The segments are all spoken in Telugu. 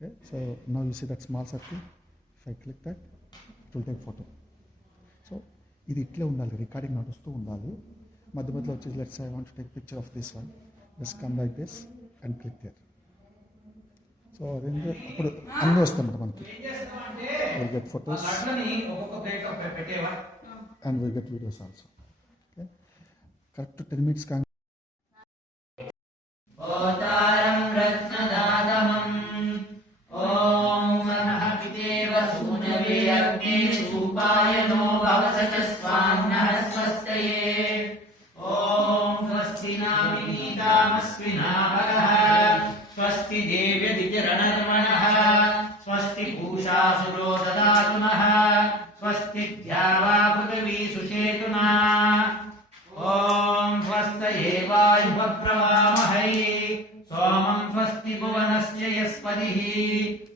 Okay, so now you see that small circle. If I click that, it will take photo. So ఇది ఇట్లే ఉండాలి, రికార్డింగ్ నడుస్తూ ఉండాలి. మధ్య మధ్యలో వచ్చేసి let's I want to take picture of this one, just come like this and click there. So అదేంటి అప్పుడు అన్నీ వస్తాయన్నమాట మనకి. Will get photos and will get videos also. Okay, correct 10 minutes కానీ स्वस्ति देव्यदितिरणर्मणः स्वस्ति पूषासुरो ददातु नः स्वस्ति द्यावा पृथिवी सुषेतुना ॐ स्वस्तये वायुवप्रवामहै सोमं स्वस्ति भुवनस्य यस्पतिः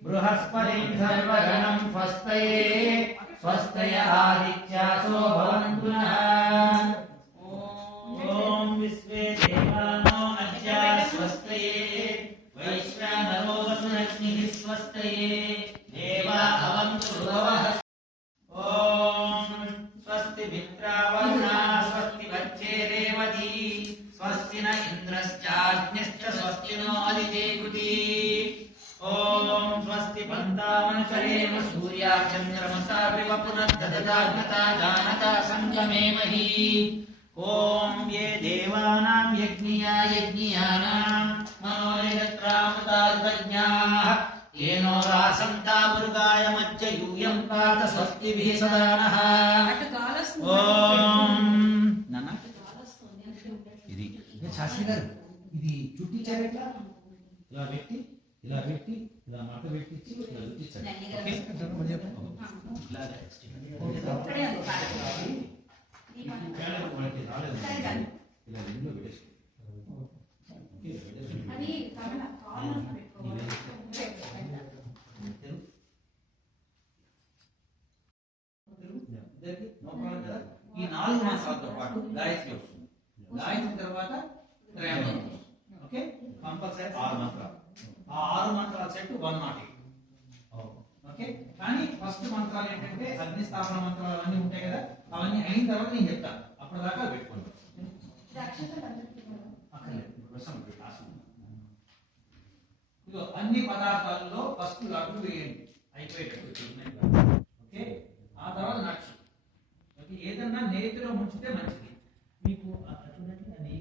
बृहस्पतिं सर्वगणं स्वस्तये स्वस्तय आदित्यासो भवन्तु नः ॐ विश्वे देवानो अद्य स्वस्तये वैश्वानरो वसुलक्ष्मीः स्वस्तये देवा अवन्तु ऋतवः ॐ स्वस्ति मित्रावरुणा स्वस्ति वच्चे रेवती स्वस्ति न इन्द्रश्चाग्निश्च स्वस्ति नो अदिते कृति ॐ स्वस्ति पन्तामनुचरेम सूर्या चन्द्रमसा विवपुनर्दददाग्नता जानता सङ्गमे मही ॐ ये देवानां यज्ञिया यज्ञियानां मनोनिरत्रामतार्धज्ञाः येनो रासन्ता मृगाय मज्ज यूयं पात स्वस्तिभिः सदा नः ॐ नाना ఇది శాస్త్రి గారు ఇది చుట్టించారు ఎట్లా ఇలా పెట్టి ఇలా పెట్టి ఇలా మాట పెట్టించి ఇలా చుట్టించారు ఈ 4 మాసాలతో పాటు గాయత్రి వస్తుంది. గాయత్రి తర్వాత త్రయంబకం వస్తుంది. ఓకే, కంపల్సరీ 6 మంత్రాలు. ఆ 6 మంత్రాల సెట్ 108. ఓకే, కానీ ఫస్ట్ మంత్రాలు ఏంటంటే అగ్ని స్థాపన మంత్రాలు అవన్నీ ఉంటాయి కదా, అవన్నీ అయిన తర్వాత నేను చెప్తాను. అప్పటిదాకా పెట్టుకోండి. ఇదిగో అన్ని పదార్థాలలో ఫస్ట్ లడ్డు వేయండి అయిపోయేటప్పుడు. ఓకే, ఆ తర్వాత నట్స్. ఓకే, ఏదన్నా నేతిలో ముంచితే మంచిది. మీకు చూడండి ఆ నెయ్యి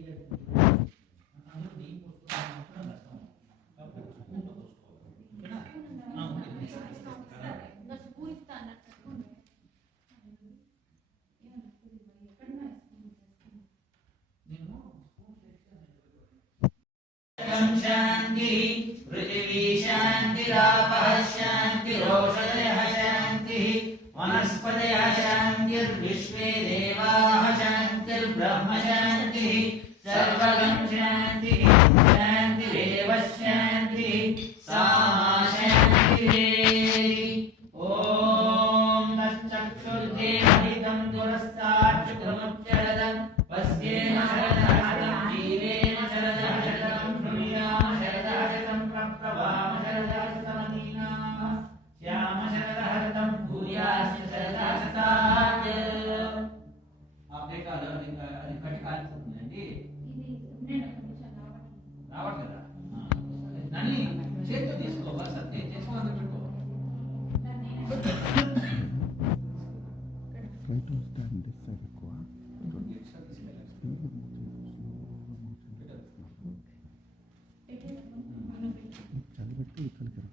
అందులో నెయ్యి పోసుకోవడం మాత్రం కష్టం కాబట్టి స్పూన్తో పోసుకోవాలి. ఓకేనా? शांति पृथिवी शांतिरापः शांतिरोषधयः शांतिः वनस्पतयः शांतिर्विश्वे देवाः शांतिर्ब्रह्म शांतिः सर्वगं शांतिः शांतिरेव शांतिः सा शांतिः ॐ तच्चक्षुर्देवहितं दुरस्ताच्चक्रमुच्चरदं वस्येन शरदहस्तं जीवेन शरदहस्तं श्रुणुयाम शरदहस्तं प्रप्रभाम शरदहस्तमनीना श्याम शरदहस्तं भूयाश्च शरदहस्तात् अपडेट అది కట్టి కాలిపోతుందండి. రావట్లేదా? నన్ను చేతితో తీసుకోవాలి, సత్తే చేసుకోవాలని పెట్టుకో. try to stand this side ఎక్కువ. చదివిపెట్టి ఇక్కడికి రా.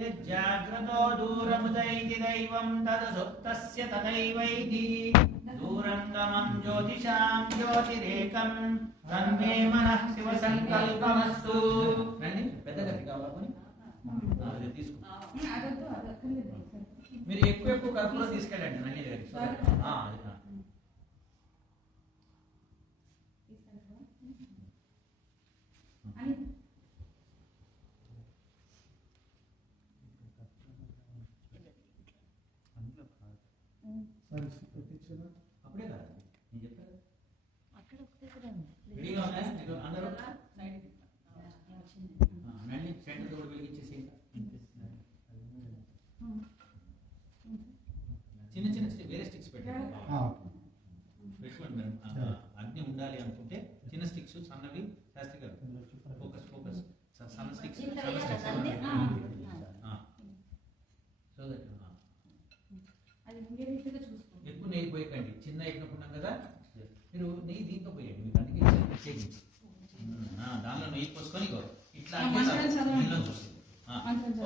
యజ్జాగ్రతో దూరముదైతి దైవం తదసుప్తస్య తదైవైతి దూరం గమం జ్యోతిషాం జ్యోతిరేకం తన్మే మనః శివ సంకల్పమస్తు. రండి, పెద్ద గట్టి కావాలి తీసుకో. మీరు ఎక్కువ ఎక్కువ కడుపులో తీసుకెళ్ళండి రండి దగ్గరికి. అప్పుడే కదా నేను చెప్పాను. రెడీగా ఉన్నాయా అందరూ? నెయ్యి దీంతో పోయండి, మీకు అందుకే ఇచ్చాను ప్రత్యేకించి. దానిలో నెయ్యి పోసుకొని ఇట్లా అంటే దీనిలో చూస్తుంది.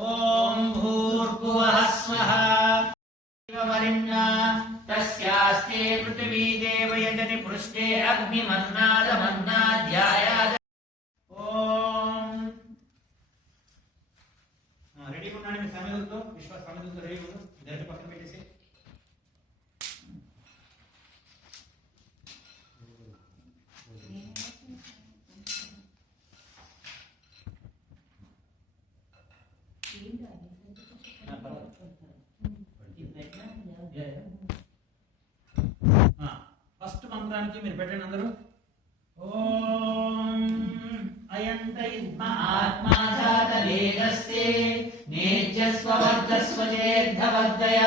ఓం భూర్భువః స్వః వరిణ్యా తస్యాస్తే పృథివీ దేవయజని పృష్ఠే అగ్నిమన్నాదమన్నాధ్యాయాద. ఓం రెడీగా ఉన్నాడు మీ సమయంతో, విశ్వాస సమయంతో రెడీగా ఉండు. ఇద్దరిని పక్కన పెట్టేసి ఫస్ట్ మంత్రానికి మీరు పెట్టండి అందరూ. ఓం అయంత ఇద్మ ఆత్మా జాత వేదస్తే నేజ్యస్వవర్గస్వ చేద్ధవద్దయ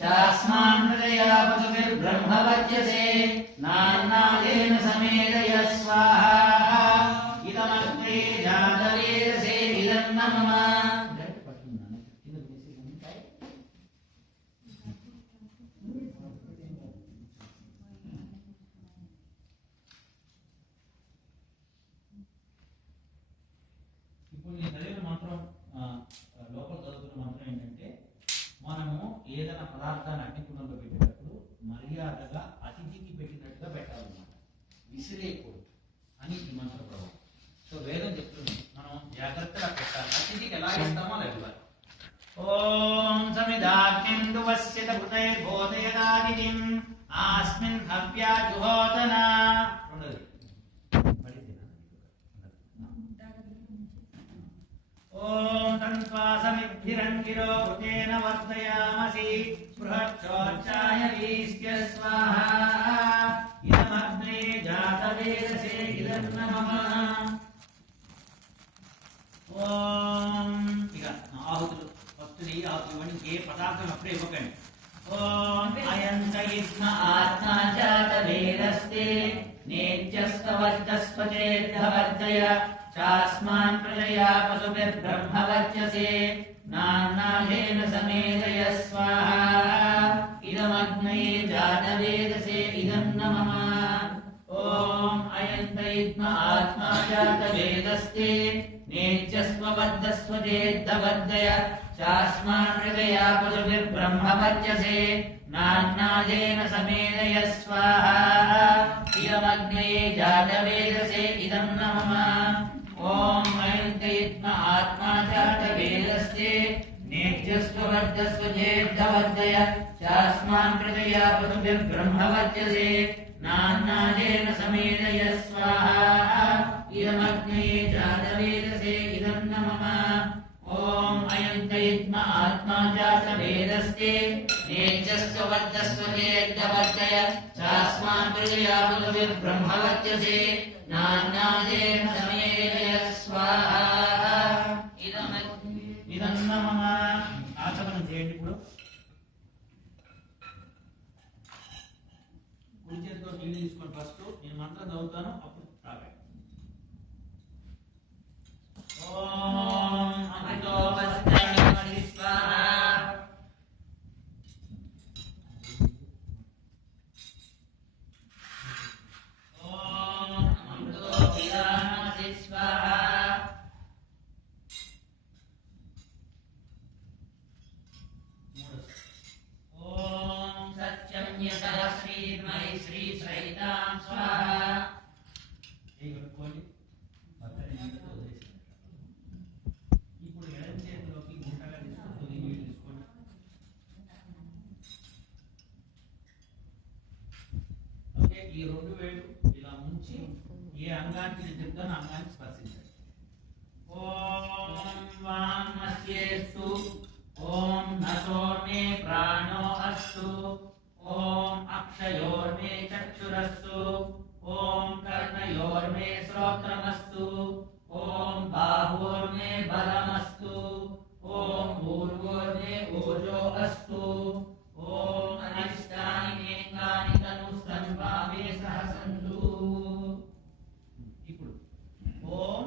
చాస్మాన్ హృదయా పశుభిర్బ్రహ్మవచ్యసే నాన్నాదేన సమేదయ స్వాహా ఇదమగ్నే జాత వేదసే ఇదన్నమమ. ఇప్పుడు నేను చదివిన మంత్రం లోపల చదువుతున్న మంత్రం ఏంటంటే, మనము ఏదైనా పదార్థాన్ని అగ్నికుండంలో పెట్టేటప్పుడు మర్యాదగా అతిథికి పెట్టినట్టుగా పెట్టాలన్నమాట, విసిరేయకూడదు అని ఈ మంత్ర ప్రభావం. సో వేదం చెప్తుంది మనం జాగ్రత్తగా పెట్టాలి, అతిథికి ఎలా ఇస్తామో అలా ఇవ్వాలి. ఓం సమిదాగ్నిం దువస్యత భృతయ బోధయదాదితిం ఆస్మిన్ హవ్యా జుహోతన. ఓం తన్వా సమిద్భిరంగిరో భృతేన వర్ధయామసి బృహచ్చోచ్చాయ వీస్య స్వాహా ఇదమగ్నే జాతవేదసే ఇదన్నమమ. ఓం ఇక ఆహుతులు ఫస్ట్ నెయ్యి ఆహుతి ఇవ్వండి, ఇంకే పదార్థం అప్పుడే ఇవ్వకండి. ఓం అయంత ఇస్మ ఆత్మా జాతవేదస్తే నేత్యస్తవర్ధస్వ చేద్ధవర్ధయ చాస్మాన్ ప్రజయా పశుభిర్బ్రహ్మవచ్యసే నాన్నాదేన సమేదయ స్వాహా ఇదమగ్నే జాతవేదసే ఇదన్నమమ. ఓం అయంత ఇద్మ ఆత్మా జాతవేదస్తే నేత్యస్వవర్ధస్వ చేద్ధవర్ధయ చాస్మాన్ హృదయా పశుభిర్బ్రహ్మవచ్యసే నాన్నాదేన సమేదయ స్వాహా ఇదమగ్నే జాతవేదసే ఇదన్నమమ. ఓం అయంత ఇద్మ ఆత్మా జాతవేదస్తే నేత్యస్వవర్ధస్వ చేద్ధవర్ధయ చాస్మాన్ హృదయా పశుభిర్బ్రహ్మవచ్యసే నాన్నాదేన సమేదయ స్వాహా ఇదమగ్నే జాతవేదసే ఇదన్నమమ. ఓం అయంత ఇద్మ ఆత్మా జాతవేదస్తే నేత్యస్వవర్ధస్వ చేద్ధవర్ధయ చాస్మాన్ హృదయా పశుభిర్బ్రహ్మవచ్యసే నాన్నాదేన సమేదయ స్వాహా ఇదన్నమమ. ఆచమనం చేయండి. ఇప్పుడు కుడి చేతితో నీళ్ళు తీసుకొని ఫస్ట్ నేను మంత్రం చదువుతాను, అప్పుడు తాగండి. ఓం అమృతో వస్త్రాణి స్వాహా. ఓం అమృతో విరామసి స్వాహా. ఓం సత్యం యథా శ్రీమై శ్రీ సైతాం స్వాహా. ఇప్పుడు ఎడం చేతిలోకి గుంటగా తీసుకొని నీళ్ళు తీసుకోండి. ఓకే, ఈ రెండు వేలు ఇలా ఉంచి ఏ అంగానికి నేను చెప్తాను అంగానికి స్పర్శించండి. ఓం వామస్యేస్తు ఓం నసోర్మే ప్రాణో అస్తు ఓం అక్షయోర్మే చక్షురస్తు ఓం కర్ణయోర్మే శ్రోత్రమస్తు ఓం బాహోర్మే బలమస్తు ఓం ఊర్వోర్మే ఓజో అస్తు ఓం అనిష్టాని నేంగాని తనుస్తంభావే సహసంతు. ఇప్పుడు ఓం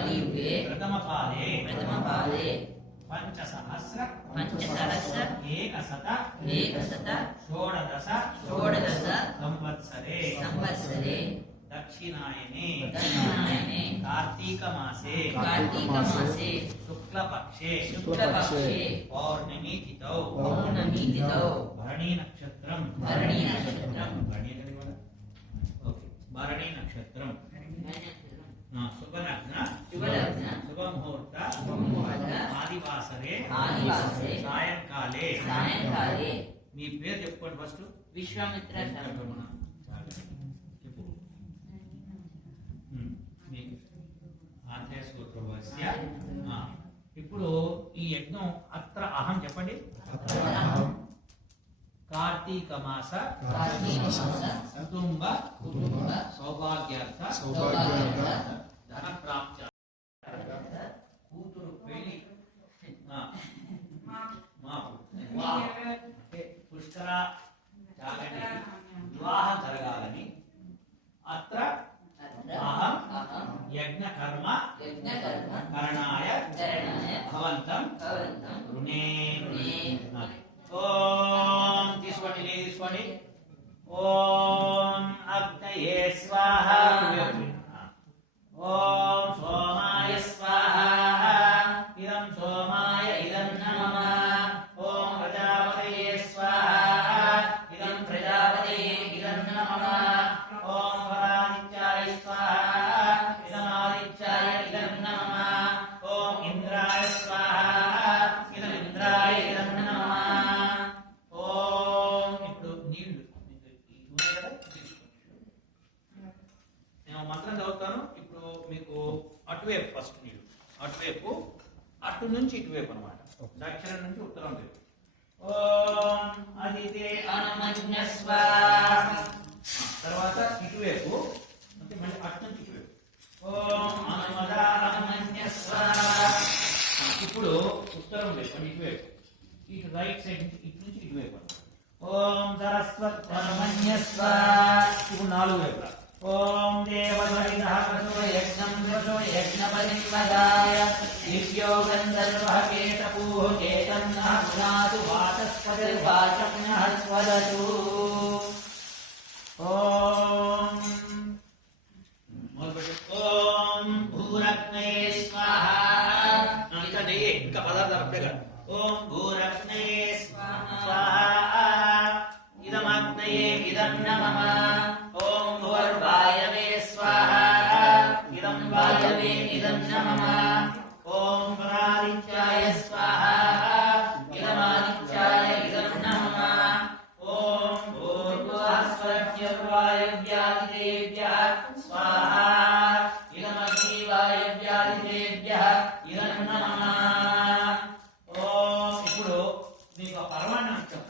కలియుగే प्रथमपादे पंचसहस्र एकशत षोडश संवत्सरे दक्षिणायने कार्तिक मासे शुक्लपक्षे पौर्णमी तिथौ भरणी नक्षत्रम भरणी नक्षत्रम शुभ लग्न शुभ मुहूर्त आदिवासरे सायंकाले మీ పేరు చెప్పుకోండి ఫస్ట్. విశ్వామిత్ర చెప్పు. మీకు ఆంధ్రస్య. ఇప్పుడు ఈ యజ్ఞం అత్ర అహం చెప్పండి. కార్తీక మాస కుటుంబ సౌభాగ్యార్థ ధన ప్రాప్తి కూతురు పెళ్లి పుష్కర చాగండి వివాహం జరగాలని అత్ర అహం యజ్ఞ కర్మ కరణాయ భవంతం రుణే. ఓం తీసుకోండి. ఓం అగ్నయే స్వాహ. ఓం సోమాయ స్వాహ. ఇదం సోమాయ ఇదం నమః. ఓం ప్రజాపతయే స్వాహ. ఇదం ప్రజాపతయే ఇదం నమః. ఓం పరాదిత్యాయ స్వాహ. ఇదం ఆదిత్యాయ ఇదం నమః. ఓం ఇంద్రాయ స్వాహ. ఇదం ఇంద్రాయ ఇదం నమః. ఓం ఇప్పుడు నీళ్లు నేను మంత్రం చదువుతాను. ఇప్పుడు మీకు అటువైపు ఫస్ట్ నీళ్ళు, అటువైపు అటు నుంచి ఇటువైపు అనమాట, దక్షిణం నుంచి ఉత్తరం వైపు. ఓం అదితే అనుమజ్ఞస్వ. తర్వాత ఇటువైపు అంటే మళ్ళీ అటు నుంచి ఇటువైపు. ఓం అనుమదా అనుమజ్ఞస్వ. ఇప్పుడు ఉత్తరం వైపు అంటే ఇటువైపు, ఇటు రైట్ సైడ్ నుంచి ఇటు నుంచి ఇటువైపు అనమాట. ఓం సరస్వతి అనుమజ్ఞస్వ. ఇప్పుడు నాలుగు వైపులా. ఓం దేవద్వైతః ప్రసో యజ్ఞం ప్రసో యజ్ఞపరిమదాయ దివ్యో గంధర్వః కేతపూః కేతన్నః పునాతు వాచస్పతిర్వాచమ్యః స్వదతు. ఓం ఓం భూరగ్నయే స్వాహ. ఇంకా నెయ్యి, ఇంకా పదార్థాలు అప్పుడే కాదు. ఓం భూరగ్నయే స్వాహ. ఇదమగ్నయే ఇదం నమః. ఓం భువర్వాయవే స్వాహ. ఇదం వాయవే ఇదం నమః. ఓం పరాదిత్యాయ స్వాహ. ఇదమాదిత్యాయ ఇదం నమః. ఓం భూర్భువః స్వర్గ్యవాయవ్యాదిదేవ్యః స్వాహ. ఇదమగ్నివాయవ్యాదిదేవ్యః ఇదం నమః. ఓం ఇప్పుడు మీకు పరమాన్నం ఇచ్చాం.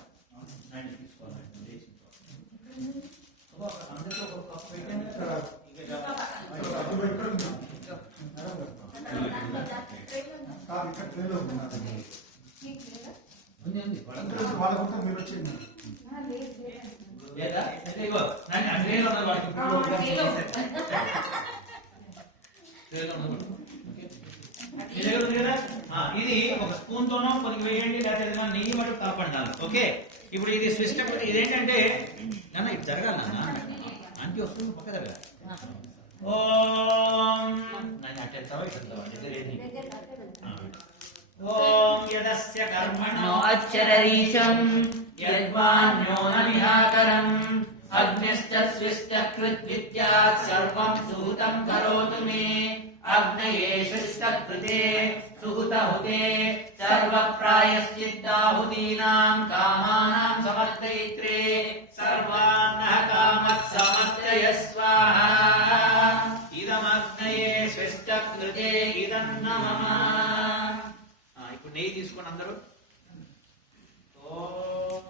అందరికీ ఒక కప్పు పెట్టండి. లేదా అంటే ఇగో నన్ను అడ్రేలో ఉన్న వాడికి ఇది ఒక స్పూన్ తోనో కొద్దిగా వేయండి, లేకపోతే నెయ్యి మటుకు కలపండి. ఓకే, ఇప్పుడు ఇది సిస్టమ్. ఇదేంటంటే నాన్న ఇది జరగాలి, నాన్న అంటి వస్తుంది పక్క జరగాలి. ఓం ఓం యదస్య కర్మణో అచ్చరీషం యద్వాన్యో నమిహాకరం అగ్నిశ్చ స్విశ్చ కృద్విద్యాత్ సర్వం సూతం కరోతు మే. అగ్నయే శిష్టకృతే సుహుతహుతే సర్వప్రాయశ్చిత్తాహుతీనాం కామానాం సమర్థయిత్రే సర్వాన్నః కామః సమర్థయ స్వాహా. ఇదమగ్నయే శిష్టకృతే ఇదం నమః. ఇప్పుడు నెయ్యి తీసుకోండి అందరూ. ఓం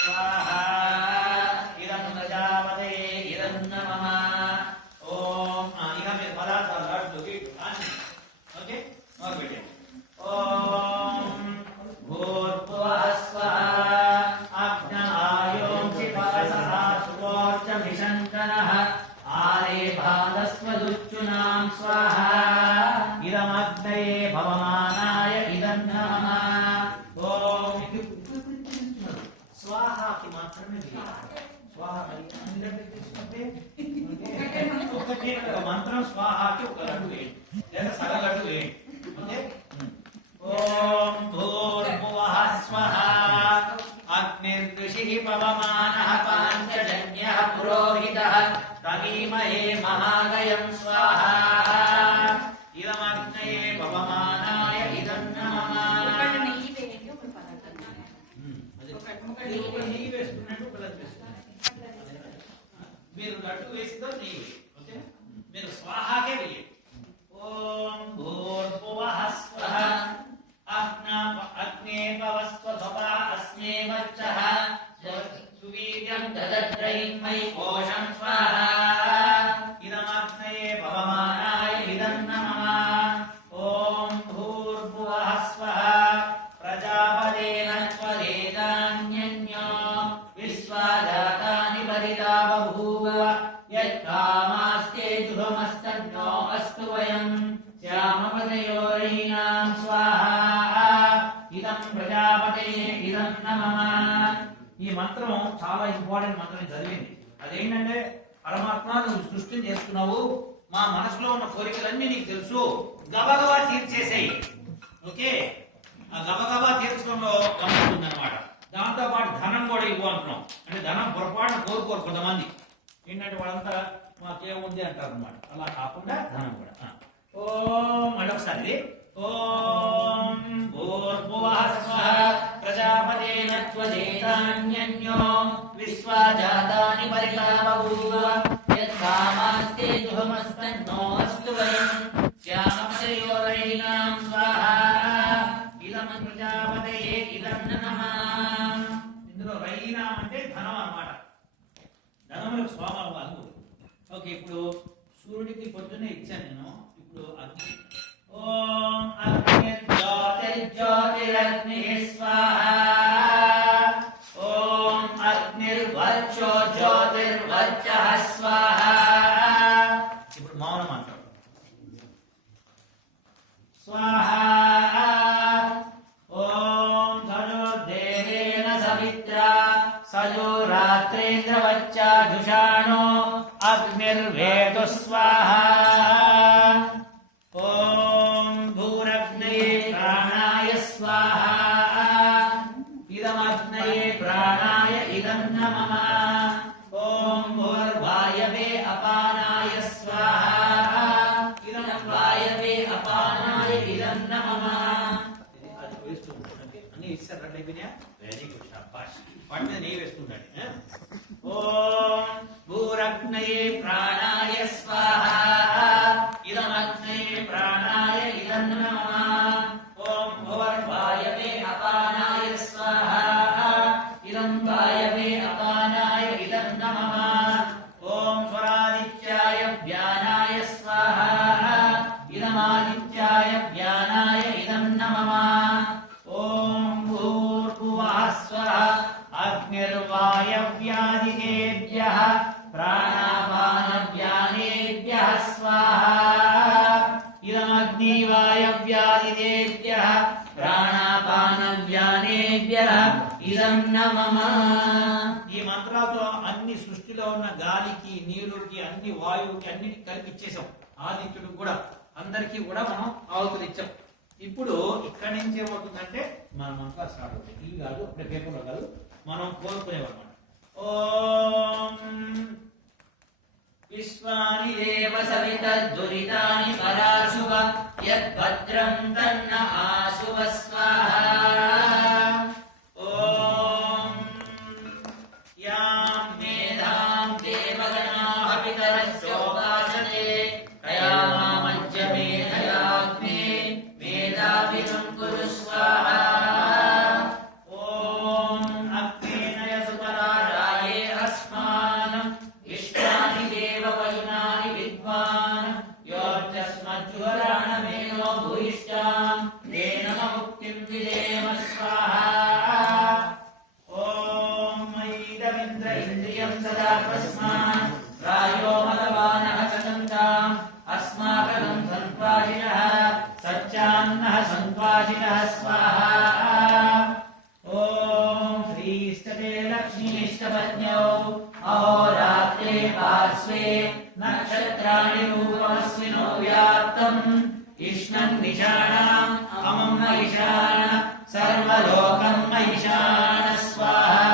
స్వాహా. ఇదం ప్రజాపతయే ఇదం నమః. ఓం ఇక మీరు పదార్థాలు లడ్డు గిడ్డు అన్ని ఓకే మొదలు పెట్టండి. ఓం భూర్భువః స్వాహా. అగ్న స్వాహాకి మాత్రమే వేయాలి. స్వాహ మరి అన్ని లడ్డు తీసుకుంటే ఒకటే ఒక మంత్రం స్వాహాకి ఒక లడ్డు వేయండి లేదా సగ లడ్డు వేయండి. ఓకే. ఓం భూర్భువః స్వః అగ్నిర్ఋషిః పవమానః పాంచజన్యః పురోహితః తమీమహే మహాగయం స్వాహా ఇదమగ్నయే పవమానాయ ఇదం నమః. నెయ్యి వేసుకున్నట్టు కలర్ వేసుకున్నట్టు మీరు లడ్డు వేసిందో నెయ్యి. ఓకే. మీరు స్వాహాకే వేయండి. ఓం భూర్భువః స్వః అగ్నే పవస్వధపా అస్మే మచ్చః సువీర్యం దదద్రైన్మయి కోశం స్వాహా ఇదమగ్నయే పవమానాయ ఇదం నమః. ఓం భూర్భువః స్వః ప్రజాపతేన త్వదేతాన్యన్యో విశ్వాజాతాని పరితా బభూవ యత్కామాస్తే జుహమస్తన్నో అస్తు వయం శ్యామపతయోరయీనాం స్వాహా ఇదం ప్రజాపతయే ఇదం నమః. ఈ మంత్రం చాలా ఇంపార్టెంట్ మంత్రం చదివింది. అదేంటంటే పరమాత్మ నువ్వు సృష్టిని చేస్తున్నావు, మా మనసులో ఉన్న కోరికలన్నీ నీకు తెలుసు, గబగబా తీర్చేసేయి. ఓకే. ఆ గబగబా తీర్చడంలో గమనిస్తుంది అనమాట. దాంతో పాటు ధనం కూడా ఇవ్వు అంటున్నాం. అంటే ధనం పొరపాటున కోరుకోరు కొంతమంది. ఏంటంటే వాళ్ళంతా మాకేముంది అంటారు అనమాట. అలా కాకుండా ధనం కూడా. ఓం మరొకసారి ఓం భూర్భువః స్వః ప్రజాపతేన త్వదేతాన్యన్యో విశ్వాజాతాని పరితా బభూవ యత్కామాస్తే జుహమస్తన్నో అస్తు వయం శ్యామపతయోరయీనాం స్వాహా ఇదం ప్రజాపతయే ఇదం నమః. ఇందులో రయీనా అంటే ధనం అన్నమాట. ధనములకు స్వామి వాళ్ళు. ఓకే. ఇప్పుడు సూర్యుడికి పొద్దున్నే ఇచ్చాను నేను. ఇప్పుడు అగ్ని. ఓం అగ్నిర్జ్యోతిర్జ్యోతిరగ్నిః స్వాహా. ఓం అగ్నిర్వర్చో జ్యోతిర్వర్చః స్వాహా. ఇప్పుడు మౌనం అంటాం. స్వాహా. ఓం సజోర్దేవేన సవిత్రా సజోరాత్రేంద్రవచ్చాజుషాణో అగ్నిర్వేదు స్వాహా. ఓం భూరగ్నయే ప్రాణాయ స్వాహా ఇదమగ్నయే ప్రాణాయ ఇదం నమః. ఓం భూర్వాయవే అపానాయ స్వాహా ఇదం వాయవే అపానాయ ఇదం నమః. అది వేస్తూ ఉండండి. అన్ని ఇస్తారు రండి వినయా. Very good. శాబాష్. వాటి మీద నెయ్యి వేస్తుండండి. ఓం భూరగ్నయే ప్రాణాయ స్వాహా ఇదమగ్నయే ప్రాణాయ ఇదం నమః. ఓం భువర్వాయవే అపానాయ స్వాహా ఇదం వాయవే అపానాయ ఇదం నమః. ఓం స్వరాదిత్యాయ వ్యానాయ స్వాహా ఇదమాదిత్యాయ వ్యానాయ ఇదం నమః. ఓం భూర్భువః స్వః అగ్నిర్వాయవ్యాదికేభ్యః ప్రాణాపానవ్యానేభ్యః స్వాహా ఇదమగ్నివాయవ్యాదికేభ్యః ప్రాణాపానవ్యానేభ్యః ఇదం నమః. ఈ మంత్రాలతో అన్ని సృష్టిలో ఉన్న గాలికి, నీరుకి, అన్ని వాయువుకి అన్నిటికి కలిపి ఇచ్చేసాం. ఆదిత్యుడికి కూడా అందరికీ కూడా మనం ఆహుతులు ఇచ్చాం. ఇప్పుడు ఇక్కడి నుంచి ఏమవుతుందంటే మన మంత్రాలు స్టార్ట్ అవుతాయి. ఇవి కాదు, అప్పుడే పేపర్లో కాదు, మనం కోరుకునేవన్నమాట. ఓం విశ్వాని దేవ సవితద్దురితాని పరాశువ యద్భద్రం తన్న ఆశువ స్వాహా. ఓం యాం మేధాం దేవగణాః పితరస్యోపాసతే తయామామజ్జ మేధయాగ్నే మేధావినం కురు స్వాహా. ఓం అగ్నేనయ సుతరారాయే అస్మానం విశ్వాని దేవ వయునాని విద్వాన్ యోర్జస్మజ్జుహరాణమేనో భూయిష్టాం తేన ముక్తిం విదేమ స్వాహా. ఓం మయిదమింద్ర ఇంద్రియం సదా తస్మాన్ రాయో మదవానః సతంతాం అస్మాకం సంత్వాజినః సత్యాన్నః సంత్వాజినః స్వాహా. ఓం శ్రీష్టతే లక్ష్మీ पत्न्यौ अहोरात्रे पार्श्वे नक्षत्राणि रूपमस्मिनो व्याप्तम् इष्णं निशाणाम् अमं महिषाण सर्वलोकं महिषाण स्वाहा।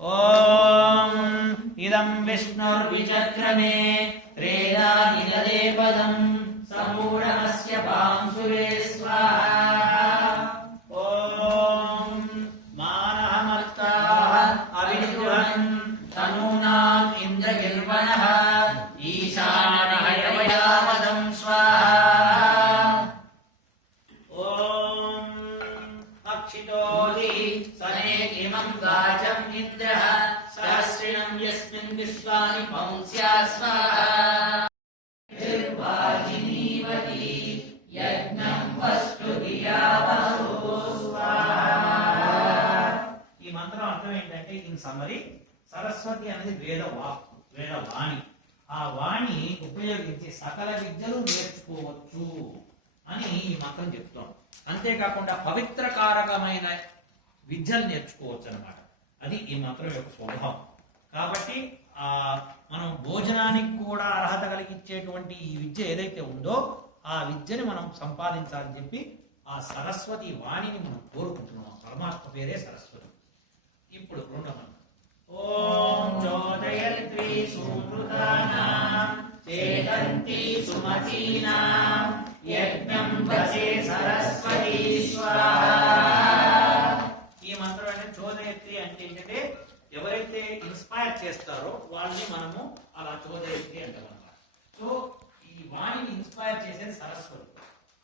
ॐ इदं विष्णुर्विचक्रमे त्रेधा निगदे पदं सम्पूर्णमस्य पांसुरे स्वाहा। ॐ मानहमत्ताः अविद्रुहन् तनूनाम् इन्द्रगिर्वणः ईशानः यवयावदं स्वाहा। ॐ अक्षितोऽधि सने इमं गाजम् इन्द्रः सहस्रिणं यस्मिन् विश्वानि पौंस्या स्वाहा। निर्वाजिनीवती यज्ञं वस्तु धियावसो स्वाहा। ఈ మంత్రం అర్థం ఏంటంటే ఇన్ సమ్మరీ సరస్వతి అనేది వేద వాక్కు వేద వాణి ఆ వాణి ఉపయోగించి సకల విద్యలు నేర్చుకోవచ్చు అని ఈ మంత్రం చెప్తాం అంతేకాకుండా పవిత్రకారకమైన విద్యలు నేర్చుకోవచ్చు అన్నమాట అది ఈ మంత్రం యొక్క స్వభావం కాబట్టి మనం భోజనానికి కూడా అర్హత కలిగించేటువంటి ఈ విద్య ఏదైతే ఉందో ఆ విద్యని మనం సంపాదించాలని చెప్పి ఆ సరస్వతి వాణిని మనం కోరుకుంటున్నాం పరమాత్మ పేరే సరస్వతి ఇప్పుడు రెండవ మంత్రం ఓం చోదయత్రి సుమృతానాం చేతంతి సుమతీనాం యజ్ఞం వసే సరస్వతి స్వాహా ఈ మంత్రం అంటే చోదయత్రి అంటే ఏంటంటే ఎవరైతే ఇన్స్పైర్ చేస్తారో వాళ్ళని మనము అలా చోదయత్రి అంటాం అన్నమాట సో ఈ వాణిని ఇన్స్పైర్ చేసేది సరస్వతి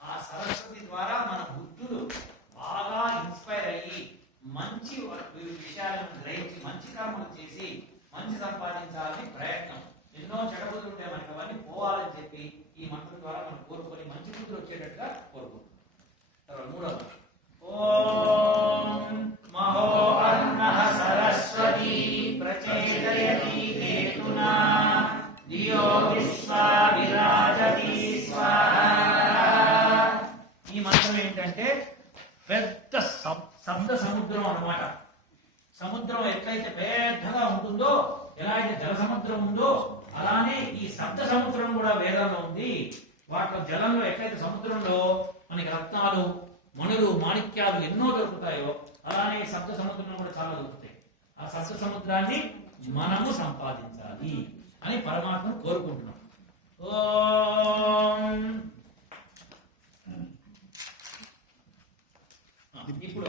ఆ సరస్వతి ద్వారా మన బుద్ధులు బాగా ఇన్స్పైర్ అయ్యి మంచి విషయాలను గ్రహించి మంచి కర్మలు చేసి మంచి సంపాదించాలని ప్రయత్నం ఎన్నో చెడబుద్ధులు ఉంటే మనకి అవన్నీ పోవాలని చెప్పి ఈ మంత్రం ద్వారా మనం కోరుకొని మంచి బుద్ధులు వచ్చేటట్టుగా కోరుకుంటున్నాం తర్వాత మూడవ ఓం మహో అన్నః సరస్వతి ప్రచేదయతి హేతునా ధియో విశ్వా విరాజతి స్వాహా ఈ మంత్రం ఏంటంటే పెద్ద శబ్ద సముద్రం అన్నమాట సముద్రం ఎట్లయితే పెద్దగా ఉంటుందో ఎలా అయితే జల సముద్రం ఉందో అలానే ఈ శబ్ద సముద్రం కూడా వేదంలో ఉంది వాటిలో జలంలో ఎట్లయితే సముద్రంలో మనకి రత్నాలు మణులు మాణిక్యాలు ఎన్నో దొరుకుతాయో అలానే శబ్ద సముద్రంలో కూడా చాలా దొరుకుతాయి ఆ శబ్ద సముద్రాన్ని మనము సంపాదించాలి అని పరమాత్మను కోరుకుంటున్నాం ఓం ఇప్పుడు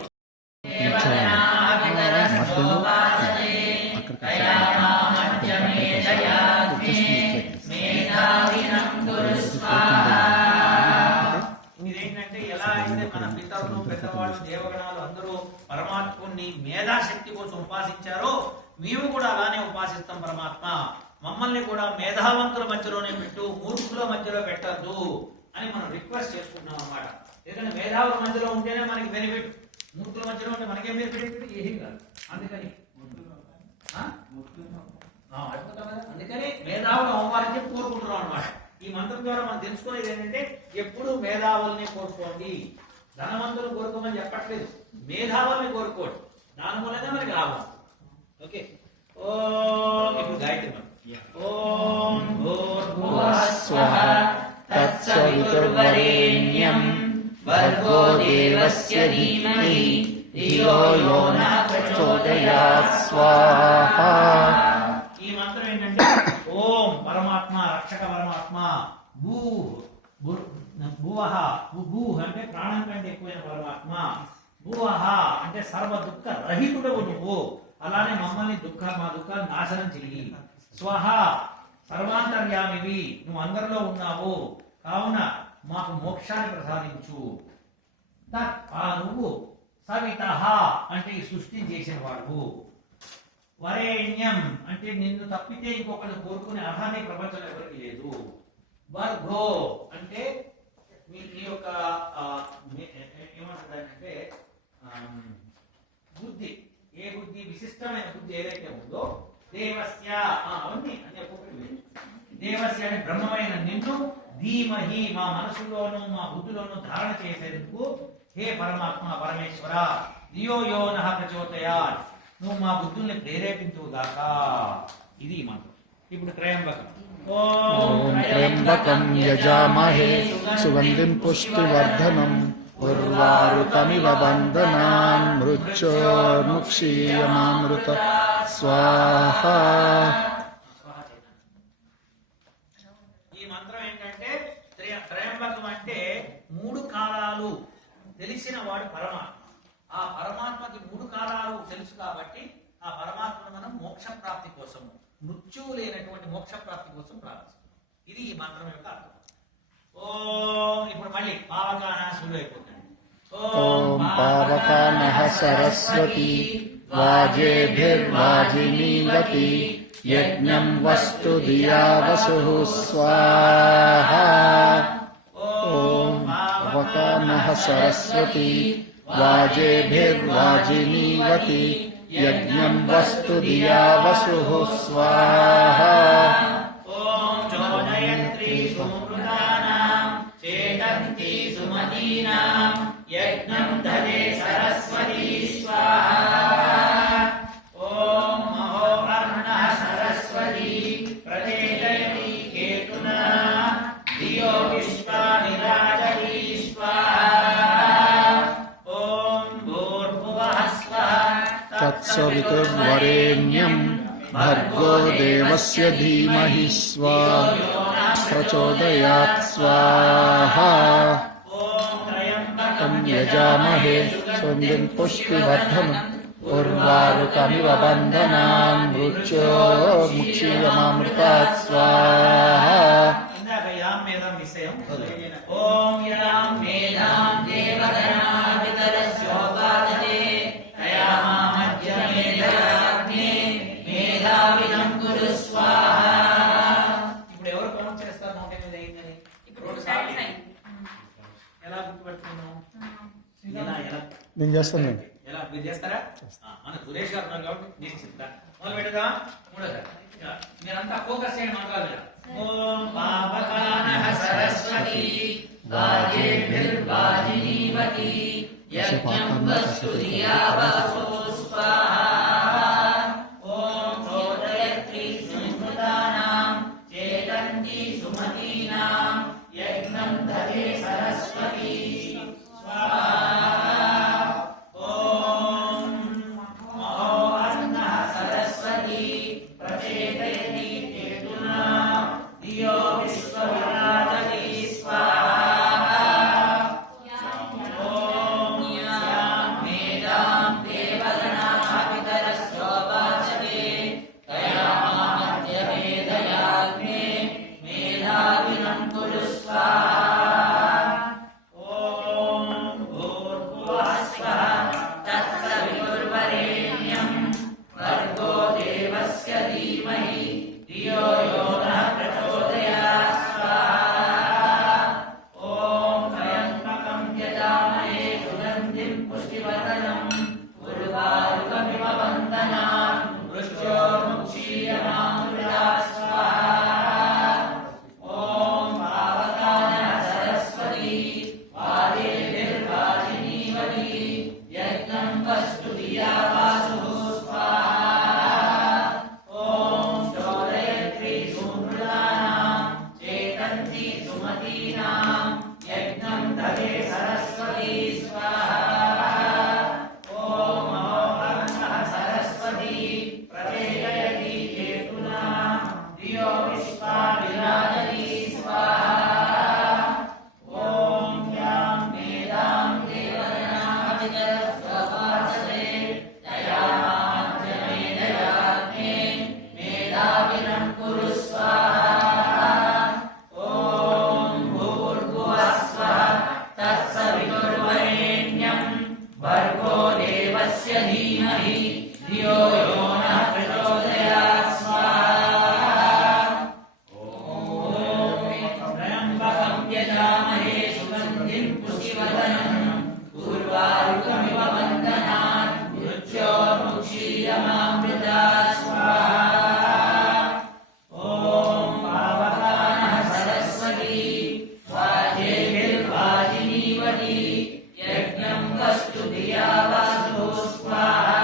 ఇదేంటంటే ఎలా అయితే మన పితరులు పెద్దవాళ్ళు దేవగణాలు అందరూ పరమాత్ముని మేధాశక్తి కోసం ఉపాసించారో మేము కూడా అలానే ఉపాసిస్తాం పరమాత్మ మమ్మల్ని కూడా మేధావంతుల మధ్యలోనే పెట్టు మూర్ఖుల మధ్యలో పెట్టద్దు అని మనం రిక్వెస్ట్ చేసుకుంటున్నాం అన్నమాట ఎందుకంటే మేధావుల మధ్యలో ఉంటేనే మనకి బెనిఫిట్ మూర్ఖుల మధ్యలో ఉంటే మనకేం బెనిఫిట్ ఏం కాదు అందుకని అందుకని మేధావులు అవ్వాలని చెప్పి కోరుకుంటున్నాం అన్నమాట ఈ మంత్రం ద్వారా మనం తెలుసుకునేది ఏంటంటే ఎప్పుడు మేధావుల్ని కోరుకోండి ధనవంతులు కోరుకోమని చెప్పట్లేదు మేధావుల్ని కోరుకోండి దాని మూలంగా మనకి లాభం ఓకే ఓం ఇప్పుడు గాయత్రి మంత్రం ఓం భూర్భువః స్వః తత్సవితుర్వరేణ్యం భర్గో దేవస్య ధీమహి ధియో యో నః ప్రచోదయాత్ స్వాహా ఈ మంత్రం ఏంటంటే ఓం పరమాత్మ రక్షక పరమాత్మ భూవః భూ అంటే ప్రాణం కంటే ఎక్కువైన పరమాత్మ భూవః అంటే సర్వ దుఃఖ రహితుడవు నువ్వు అలానే మమ్మల్ని మా దుఃఖాలు నాశనం చెయ్యి స్వహ సర్వాంతర్యామివి నువ్వు అందరిలో ఉన్నావు కావున మాకు మోక్షాన్ని ప్రసాదించు నువ్వు సవితః అంటే ఈ సృష్టిని చేసిన వాడు వరేణ్యం అంటే నిన్ను తప్పితే ఇంకొకరిని కోరుకునే అర్హత ప్రపంచంలో ఎవరికి లేదు వర్గో అంటే మీ యొక్క ఏమంటుందంటే బుద్ధి ఏ బుద్ధి విశిష్టమైన బుద్ధి ఏదైతే ఉందో దేవస్య అవన్నీ అంటే ఒక్కొక్కటి దేవస్య అంటే బ్రహ్మమైన నిన్ను ధీమహి మా మనసులోను మా బుద్ధిలోను ధారణ చేసేందుకు హే పరమాత్మ పరమేశ్వర ధియో యో నః ప్రచోదయాత్ నువ్వు మా బుద్ధుల్ని ప్రేరేపించుగాక. ఇది ఈ మంత్రం. ఇప్పుడు త్రయంబకం. ఓం త్రయంబకం యజామహే సుగంధిం పుష్టివర్ధనం ఉర్వారుకమివ బంధనాన్ మృత్యోర్ముక్షీయమామృత స్వాహా. ఈ మంత్రం ఏంటంటే త్రయంబకం అంటే 3 కాలాలు తెలిసిన వాడు పరమాత్మ. ఆ పరమాత్మకి 3 కాలాలు తెలుసు కాబట్టి ఆ పరమాత్మను మనం మోక్ష ప్రాప్తి కోసము, మృత్యువు లేనటువంటి మోక్ష ప్రాప్తి కోసం ప్రార్థిస్తున్నాం. ఇది ఈ మంత్రం యొక్క అర్థం. ఓం ఇప్పుడు మళ్ళీ పావకాన శురు అయిపోతుంది. ఓం పావకానః సరస్వతి వాజేభిర్వాజినీవతి యజ్ఞం వస్తు ధియా వసుః స్వాహా. ఓం పావకానః సరస్వతి వాజేభిర్వాజినీవతి యజ్ఞం వస్తు ధియా వసుః స్వాహా. ఓం చోదయత్రి సుమృతానాం చేతంతి సుమతీనాం యజ్ఞం దదే సరస్వతి స్వాహా. ఓం మహోపర్ణః సరస్వతి ప్రచేదయతి కేతునా ధియో విశ్వా విరాజతి స్వాహా. ఓం భూర్భువః స్వః తత్సవితుర్వరేణ్యం భర్గో దేవస్య ధీమహి ప్రచోదయాత్ స్వాహా. తం యజామహే సుగంధిం పుష్టివర్ధనం ఉర్వారుకమివ బంధనాన్ మృత్యోర్ముక్షీయమామృతాత్ స్వాహా. ఇందాక యాం మేధం విషయం. ఓం యాం మేధాం దేవగణాధితరస్యోపాదనే తయామామధ్య మేధాగ్నే మేధావినం కురు స్వాహా. ఇప్పుడు ఎవరు కౌంట్ చేస్తారు? 108 అయిందని. ఇప్పుడు 2 సార్లు ఎలా గుర్తుపెట్టుకున్నాం? ఎలా ఎలా నేను చేస్తాను. ఎలా మీరు చేస్తారా? మన సురేష్ గారు ఉన్నారు కాబట్టి నిశ్చిత మొదలు పెడదా. మూడోసారి మీరంతా ఫోకస్ చేయండి మంత్రాల మీద. ఓం పావకానః సరస్వతి వాజేభిర్వాజినీవతి యజ్ఞం వస్తు ధియా వసుః స్వాహా. ఓం చోదయత్రి సుమృతానాం చేతంతి సుమతీనాం యజ్ఞం దదే సరస్వతి స్వాహా. ఓం మహోపర్ణః సరస్వతి ప్రచేదయతి కేతునా ధియో విశ్వా విరాజతి స్వాహా. ఓం యాం మేధాం దేవగణాధితరస్యోపాసతే తయామామధ్య మేధయాగ్నే మేధావినం కురు స్వాహా. ఓం భూర్భువః స్వః తత్సవితుర్వరేణ్యం భర్గో దేవస్య ధీమహి ధియో యో నః ప్రచోదయాత్ స్వాహా. ఓం త్రయంబకం యజామహే సుగంధిం పుష్టివర్ధనం ఉర్వారుకమివ బంధనాన్ మృత్యోర్ముక్షీయమామృతాత్ స్వాహా. ఓం పావకానః సరస్వతి వాజేభిర్వాజినీవతి యజ్ఞం వస్తు ధియా వసుః స్వాహా. ఓం చోదయత్రి సుమృతానాం చేతంతి సుమతీనాం యజ్ఞం దదే సరస్వతి స్వాహా. ఓం మహోపర్ణః సరస్వతి ప్రచేదయతి కేతునా ధియో విశ్వా విరాజతి స్వాహా. ఓం యాం మేధాం దేవగణాధితరస్యోపాసతే తయామామధ్య మేధయాగ్నే మేధావినం కురు స్వాహా. ఓం భూర్భువః స్వః తత్సవితుర్వరేణ్యం భర్గో దేవస్య ధీమహి ధియో యో నః ప్రచోదయాత్ స్వాహా. ఓం త్రయంబకం యజామహే సుగంధిం పుష్టివర్ధనం ఉర్వారుకమివ బంధనాన్ మృత్యోర్ముక్షీయమామృతాత్ స్వాహా. ఓం పావకానః సరస్వతి వాజేభిర్వాజినీవతి యజ్ఞం వస్తు ధియా వసుః స్వాహా.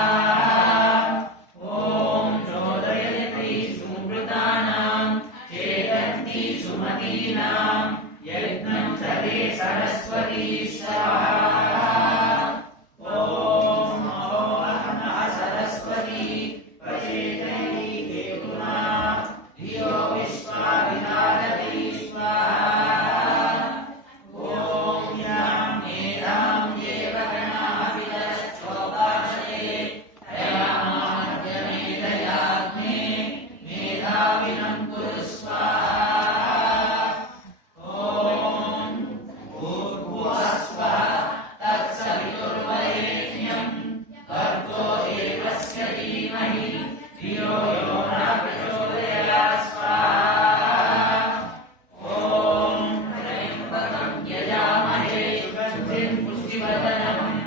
धीमहि धियो यो नः प्रचोदयात् स्वाहा ॐ त्र्यम्बकं यजामहे सुगन्धिं पुष्टिवर्धनम्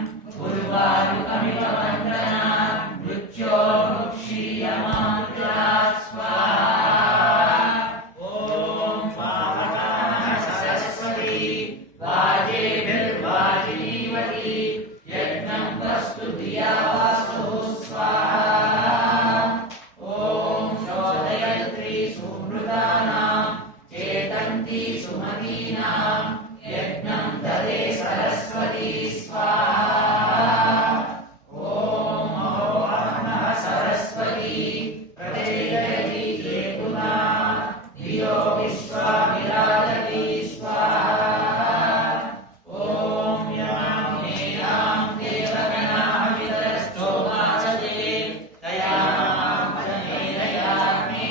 उर्वारुकमिव बन्धनात् मृत्योर्मुक्षीयमामृतात् स्वाहा ॐ पावकाः सरस्वती वाजेभिर्वाजिनीवती यज्ञं वस्तु धिया वासुः स्वाहा ॐ चोदयन्त्री सुमृतानां चेतन्ती सुमतीनां यज्ञं ददे सरस्वती स्वाहा ॐ अहोरात्रः सरस्वती प्रचोदयति हेतुना धियो विश्वा विराजति स्वाहा ॐ यां नेयां देवगणाः वितरश्चोपासते तया मेधयाग्ने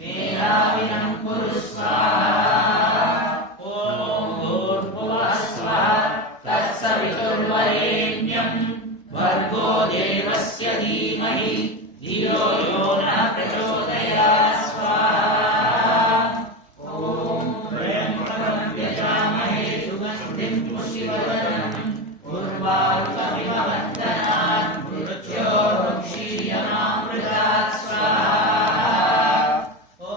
मेधाविनं कुरु स्वाहा ॐ भूर्भुवः स्वः तत्सवितुर्वरेण्यं भर्गो देवस्य धीमहि धियो यो नः प्रचोदयात् स्वाहा ॐ त्र्यम्बकं यजामहे सुगन्धिं पुष्टिवर्धनम् उर्वारुकमिव बन्धनात् मृत्योर्मुक्षीयमामृतात् स्वाहा ॐ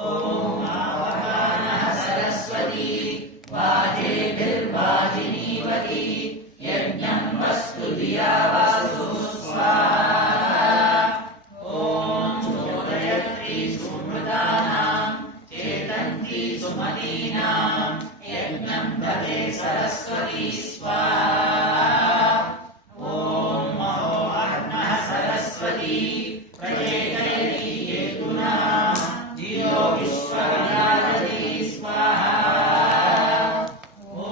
आवगानः सरस्वती वाजेभिर्वाजिनीवती यज्ञं वस्तु धिया वासुः स्वाहा ॐ चोदयत्री सुमृतानां चेतन्ती सुमतीनां यज्ञं ददे सरस्वती स्वाहा ॐ अहोरात्रः सरस्वती प्रचोदयति हेतुना धियो विश्वविराजति स्वाहा ॐ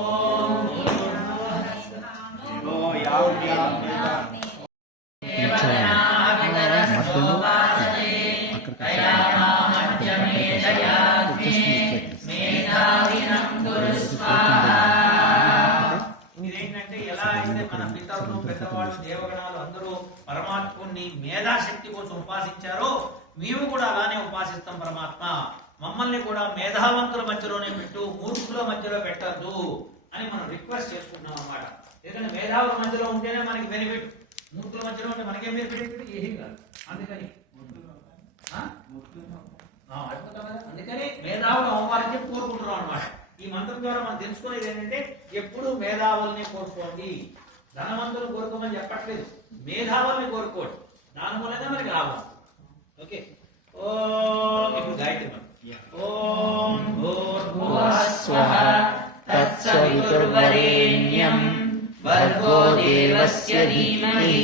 ఇదేంటంటే ఎలా అయితే మన పితరులు పెద్దవాళ్ళు దేవగణాలు అందరూ పరమాత్ముని మేధాశక్తి కోసం ఉపాసించారో మేము కూడా అలానే ఉపాసిస్తాం. పరమాత్మ మమ్మల్ని కూడా మేధావంతుల మధ్యలోనే పెట్టు, మూర్ఖుల మధ్యలో పెట్టద్దు అని మనం రిక్వెస్ట్ చేసుకుంటున్నాం అన్నమాట. ఎందుకంటే మేధావుల మధ్యలో ఉంటేనే మనకి బెనిఫిట్, మూర్ఖుల మధ్యలో ఉంటే మనకేం బెనిఫిట్ ఏం కాదు. అందుకని అద్భుతం కదా. అందుకని మేధావులు అమ్మవారిని చెప్పి కోరుకుంటున్నాం అన్నమాట. ఈ మంత్రం ద్వారా మనం తెలుసుకునేది ఏంటంటే ఎప్పుడు మేధావుల్ని కోరుకోండి, ధనవంతులు కోరుకోమని చెప్పట్లేదు, మేధావుల్ని కోరుకోండి. దాని మూలంగా మనకి లాభం. ఓకే, ఓం ఇప్పుడు గాయత్రి మంత్రం. ఓం భూర్భువః స్వః తత్సవితుర్వరేణ్యం భర్గో దేవస్య ధీమహి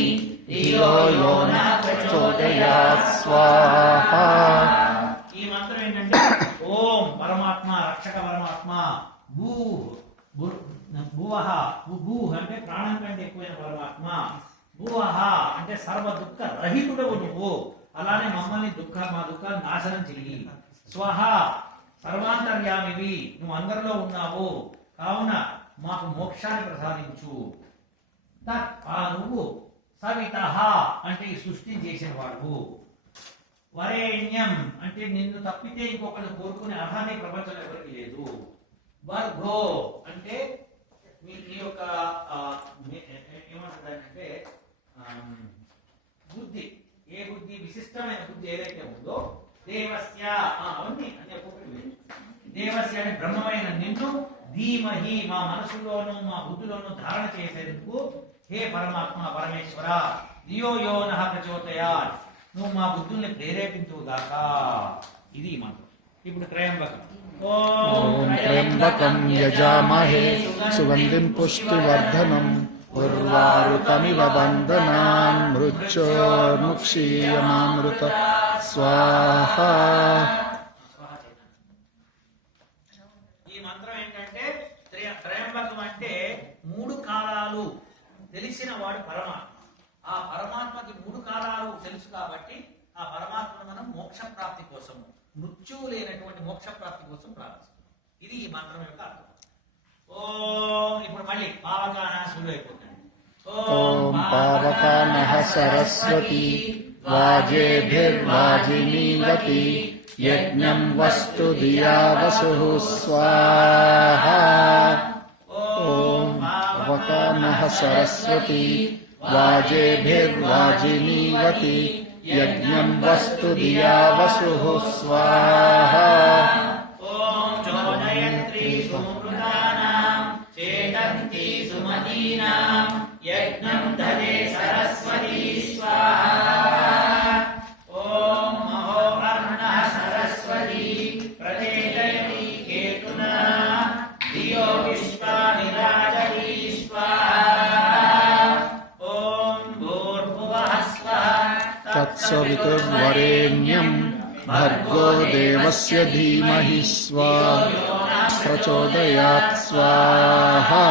ధియో యో నః ప్రచోదయాత్ స్వాహా. ఈ మంత్రం ఏంటంటే ఓం పరమాత్మ, రక్షక పరమాత్మ, భూవః భూ అంటే ప్రాణం కంటే ఎక్కువైన పరమాత్మ, భూవః అంటే సర్వ దుఃఖ రహితుడవు నువ్వు, అలానే మమ్మల్ని మా దుఃఖాలు నాశనం చెయ్యి. స్వహ సర్వాంతర్యామివి, నువ్వు అందరిలో ఉన్నావు, కావున మాకు మోక్షాన్ని ప్రసాదించు. తత్ ఆ నువ్వు, సవితః అంటే ఈ సృష్టిని చేసిన వాడు, వరేణ్యం అంటే నిన్ను తప్పితే ఇంకొకరిని కోరుకునే అర్హత ప్రపంచంలో ఎవరికి లేదు. వర్గో అంటే మీ యొక్క ఏమంటుందంటే బుద్ధి, ఏ బుద్ధి విశిష్టమైన బుద్ధి ఏదైతే ఉందో, దేవస్య అవన్నీ అంటే ఒక్కొక్కటి దేవస్య అంటే బ్రహ్మమైన నిన్ను, ధీమహి మా మనసులోను మా బుద్ధిలోను ధారణ చేసేందుకు హే పరమాత్మ పరమేశ్వర, ధియో యో నః ప్రచోదయాత్, నువ్వు మా బుద్ధుల్ని ప్రేరేపించుగాక. ఇది మంత్రం. ఇప్పుడు త్రయంబకం. ఓం త్రయంబకం యజామహే సుగంధిం పుష్టివర్ధనం ఉర్వారుకమివ బంధనాన్ మృత్యోర్ముక్షీయమామృత స్వాహా. ఈ మంత్రం ఏంటంటే త్రయంబకం అంటే మూడు కాలాలు తెలిసిన వాడు పరమాత్మ. ఆ పరమాత్మకి మూడు కాలాలు తెలుసు కాబట్టి ఆ పరమాత్మను మనం మోక్ష ప్రాప్తి కోసము, మృత్యువు లేనటువంటి మోక్ష ప్రాప్తి కోసం ప్రార్థిస్తున్నాం. ఇది ఈ మంత్రం యొక్క అర్థం. ఓం ఇప్పుడు మళ్ళీ పావకాన శురు అయిపోతుంది. ఓం పావకానః సరస్వతి वाजेभिर्वाजिनीवति यज्ञं वस्तु धिया वसुः स्वाहा ॐ वकामः सरस्वती वाजेभिर्वाजिनीवति यज्ञं वस्तु धिया वसुः स्वाहा ॐ चोदयत्री सुमृतानां चेतन्ती सुमतीनां यज्ञं ददे सरस्वती स्वाहा ॐ महोपर्णः सरस्वती प्रचेदयति केतुना धियो विश्वा विराजति स्वाहा ॐ भूर्भुवः स्वः तत्सवितुर्वरेण्यं भर्गो देवस्य धीमहि प्रचोदयात् स्वाहा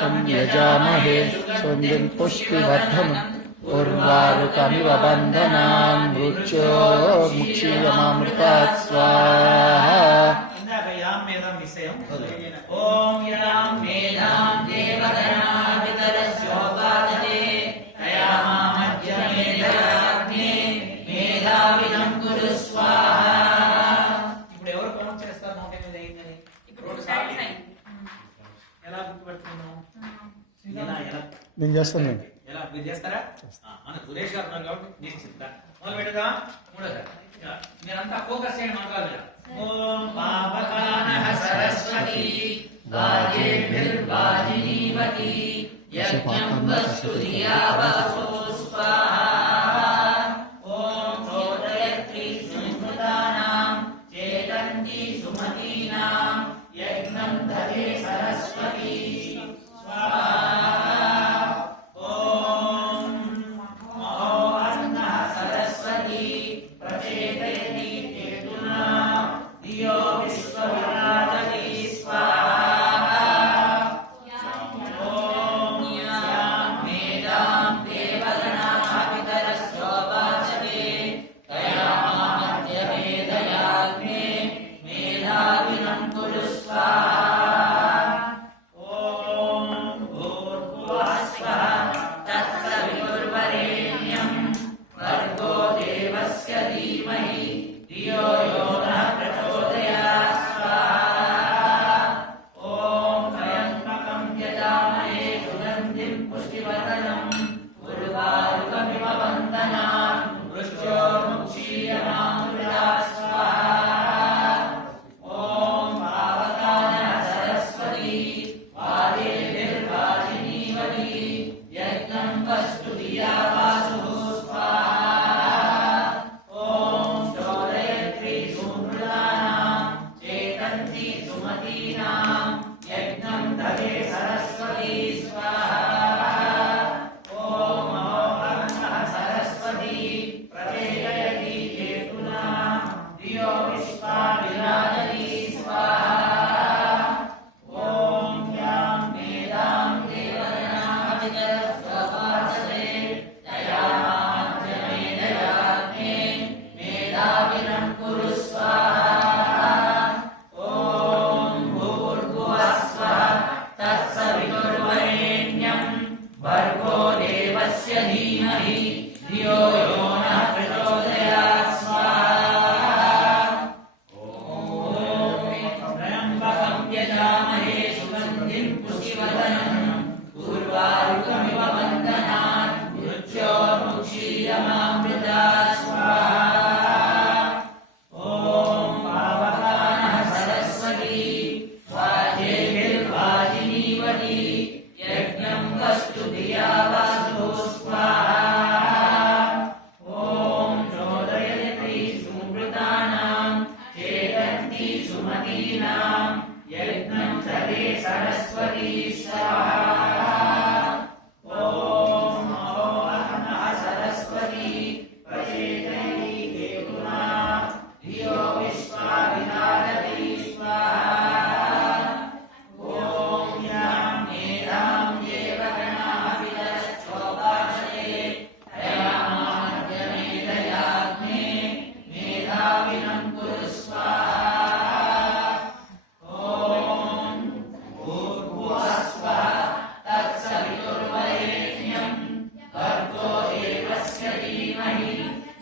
तं यजामहे सुगन्धिं पुष्टिवर्धनम् उर्वारुकमिव बन्धनान् मृत्योर्मुक्षीयमामृतात् स्वाहा ఇందాక యాం మేధం విషయం ఓం యాం మేధాం దేవగణాధితరస్యోపాదనే తయామామధ్యమేధాగ్నే మేధావిదం కురు స్వాహా. ఇప్పుడు ఎవరు కౌంట్ చేస్తారు 108 అయిందని? ఇప్పుడు రెండు సార్లు ఎలా గుర్తుపెట్టుకున్నాం? ఎలా ఎలా నేను చేస్తాను ఎలా మీరు చేస్తారా? మన సురేష్ గారు ఉన్నారు కాబట్టి నిశ్చిత మొదలు పెడదా. మూడోసారి మీరంతా ఫోకస్ చేయండి మంత్రాల మీద. ఓం పావకానః సరస్వతి వాజేభిర్వాజినీవతి యజ్ఞం వస్తు ధియా వసో స్వాహా ఓం చోదయత్రీ సుమృతానాం చేతంతి సుమతీనాం యజ్ఞం దదే సరస్వతి స్వాహా ఓం మహోవర్ణః సరస్వతి ప్రచేదయతి కేతునా ధియో విశ్వవిరాజతి స్వాహా ఓం యాం మేధాం దేవగణాధిపతిరస్యోపాసతే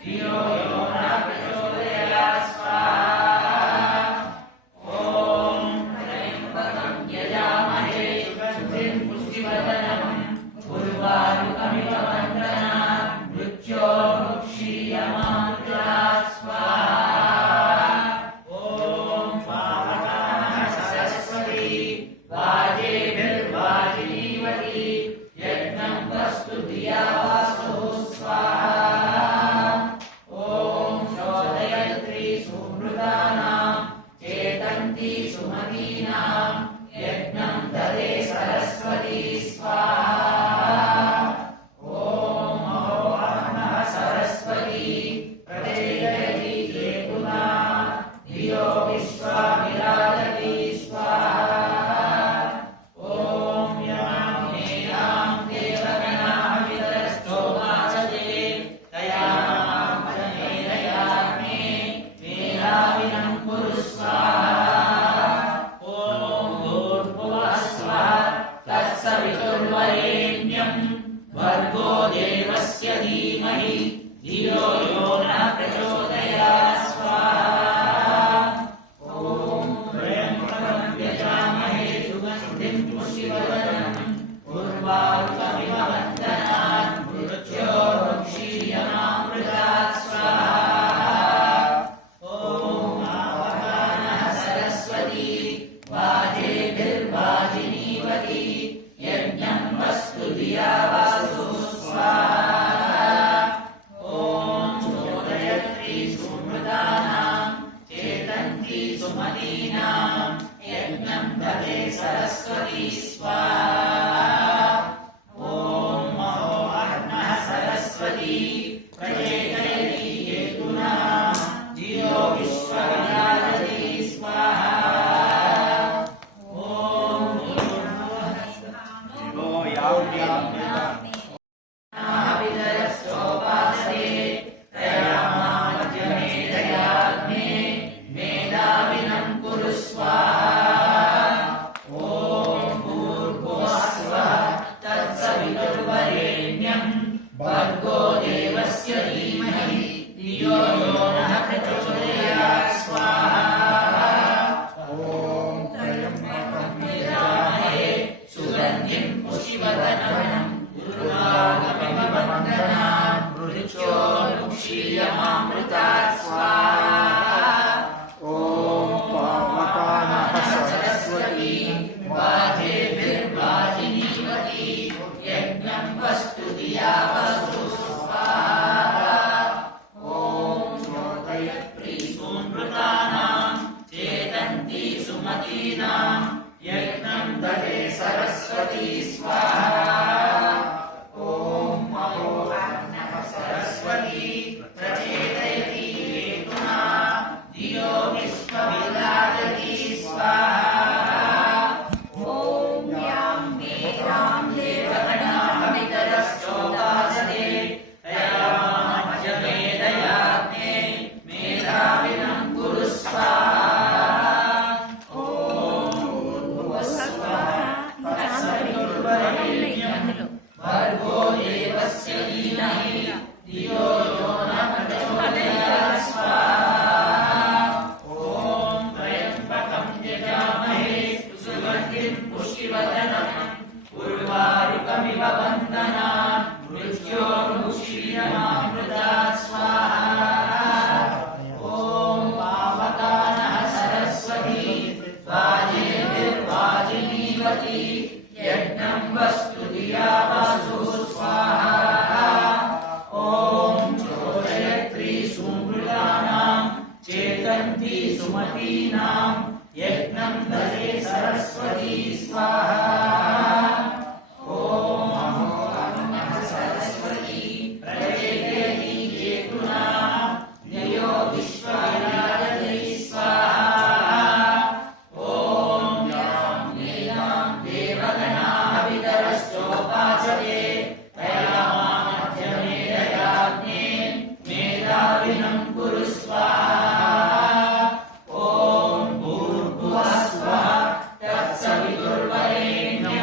धियो यो नः प्रचोदयात् स्वाहा ॐ त्र्यम्बकं यजामहे सुगन्धिं पुष्टिवर्धनम् उर्वारुकमिव बन्धनात् मृत्योर्मुक्षीयमामृतात् स्वाहा ॐ पावकाः सरस्वती वाजेभिर्वाजिनीवती यज्ञं वस्तु धिया वासुः स्वाहा ॐ चोदयत्री सुमृतानां चेतन्ती सुमतीनां यज्ञं ददे सरस्वती स्वाहा ॐ अहोरात्मः सरस्वती प्रचोदयति हेतुना धियो विश्वा विराजति स्वाहा ॐ यां मेधां देवगणाः वितरश्चोपासते तया मां प्रमेदयाग्ने मेधाविनं कुरु स्वाहा ॐ भूर्भुवः स्वः तत्सवितुर्वरेण्यं भर्गो देवस्य धीमहि धियो यो नः प्रचोदयात् स्वाहा ॐ त्र्यम्बकं यजामहे सुगन्धिं पुष्टिवर्धनम् उर्वारुकमिव बन्धनात् मृत्योर्मुक्षीयमामृतात् स्वाहा ॐ आवगानः सरस्वती वाजेभिर्वाजिनीवती यज्ञं वस्तु धिया वासुः स्वाहा ॐ चोदयत्री सुमृतानां चेतन्ती सुमतीनां यज्ञं ददे सरस्वती स्वाहा ॐ अहोरात्मः सरस्वती प्रचोदयति हेतुना धियो विश्वविराजति स्वाहा ॐ वितरश्चोपासते तया माध्यमेदयाग्ने मेधाविनं कुरु स्वाहा ॐ भूर्भुवः स्वः तत्सवितुर्वरेण्यं भर्गो देवस्य धीमहि धियो यो नः प्रचोदयात् स्वाहा ॐ त्र्यम्बकं यजामहे सुगन्धिं पुष्टिवर्धनम् उर्वारुकमिव बन्धनात् मृत्योर्मुक्षीयमामृतात् स्वाहा ॐ पावकानः सरस्वती वाजेभिर्वाजिनीवती यज्ञं वस्तु धिया वासुः स्वाहा ॐ चोदयत्री सुमृतानां चेतन्ती सुमतीनां यज्ञं ददे सरस्वती स्वाहा ॐ अहोरात्मः सरस्वती प्रचोदयति हेतुना धियो विश्वविराजति स्वाहा ॐ यां मेधां देवगणाः वितरश्चोपासते तया माध्यमेदयाग्ने मेधाविनं कुरु स्वाहा ॐ भूर्भुवः स्वः तत्सवितुर्वरेण्यं भर्गो देवस्य धीमहि धियो यो नः प्रचोदयात् स्वाहा ॐ त्र्यम्बकं यजामहे सुगन्धिं पुष्टिवर्धनम् उर्वारुकमिव बन्धनात् मृत्योर्मुक्षीयमामृतात् स्वाहा ॐ पावकानः सरस्वती वाजेभिर्वाजिनीवती यज्ञं वस्तु धिया वासुः स्वाहा ॐ चोदयत्री सुमृतानां चेतन्ती सुमतीनां यज्ञं ददे सरस्वती स्वाहा ॐ अहोरात्मः सरस्वती प्रचोदयति हेतुना धियो विश्वविराजति स्वाहा ॐ यां मेधां देवगणाः वितरश्चोपासते तया माध्यमेदयाग्ने मेधाविनं कुरु स्वाहा ॐ भूर्भुवः स्वः तत्सवितुर्वरेण्यं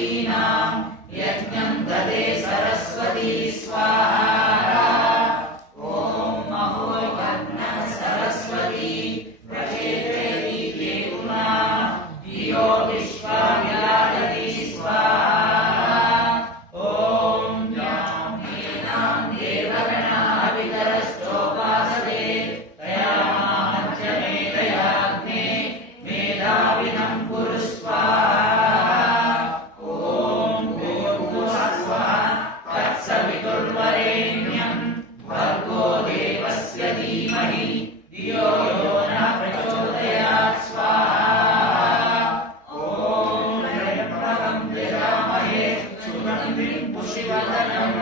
सुमतीनां यज्ञं ददे सरस्वती स्वाहा ॐ महोपन्नः सरस्वती प्रचेदेति केतुना धियो विश्वा विराजति स्वाहा ॐ यां मेनां देवगणाः पितरश्चोपासते तया मामध्यमेधयाग्ने मेधाविनं कुरु स्वाहा ॐ भूर्भुवस्सुवः तत्सवितुर्वरेण्यं भर्गो देवस्य धीमहि धियो यो नः प्रचोदयात् स्वाहा ॐ त्र्यम्बकं यजामहे सुगन्धिं पुष्टिवर्धनं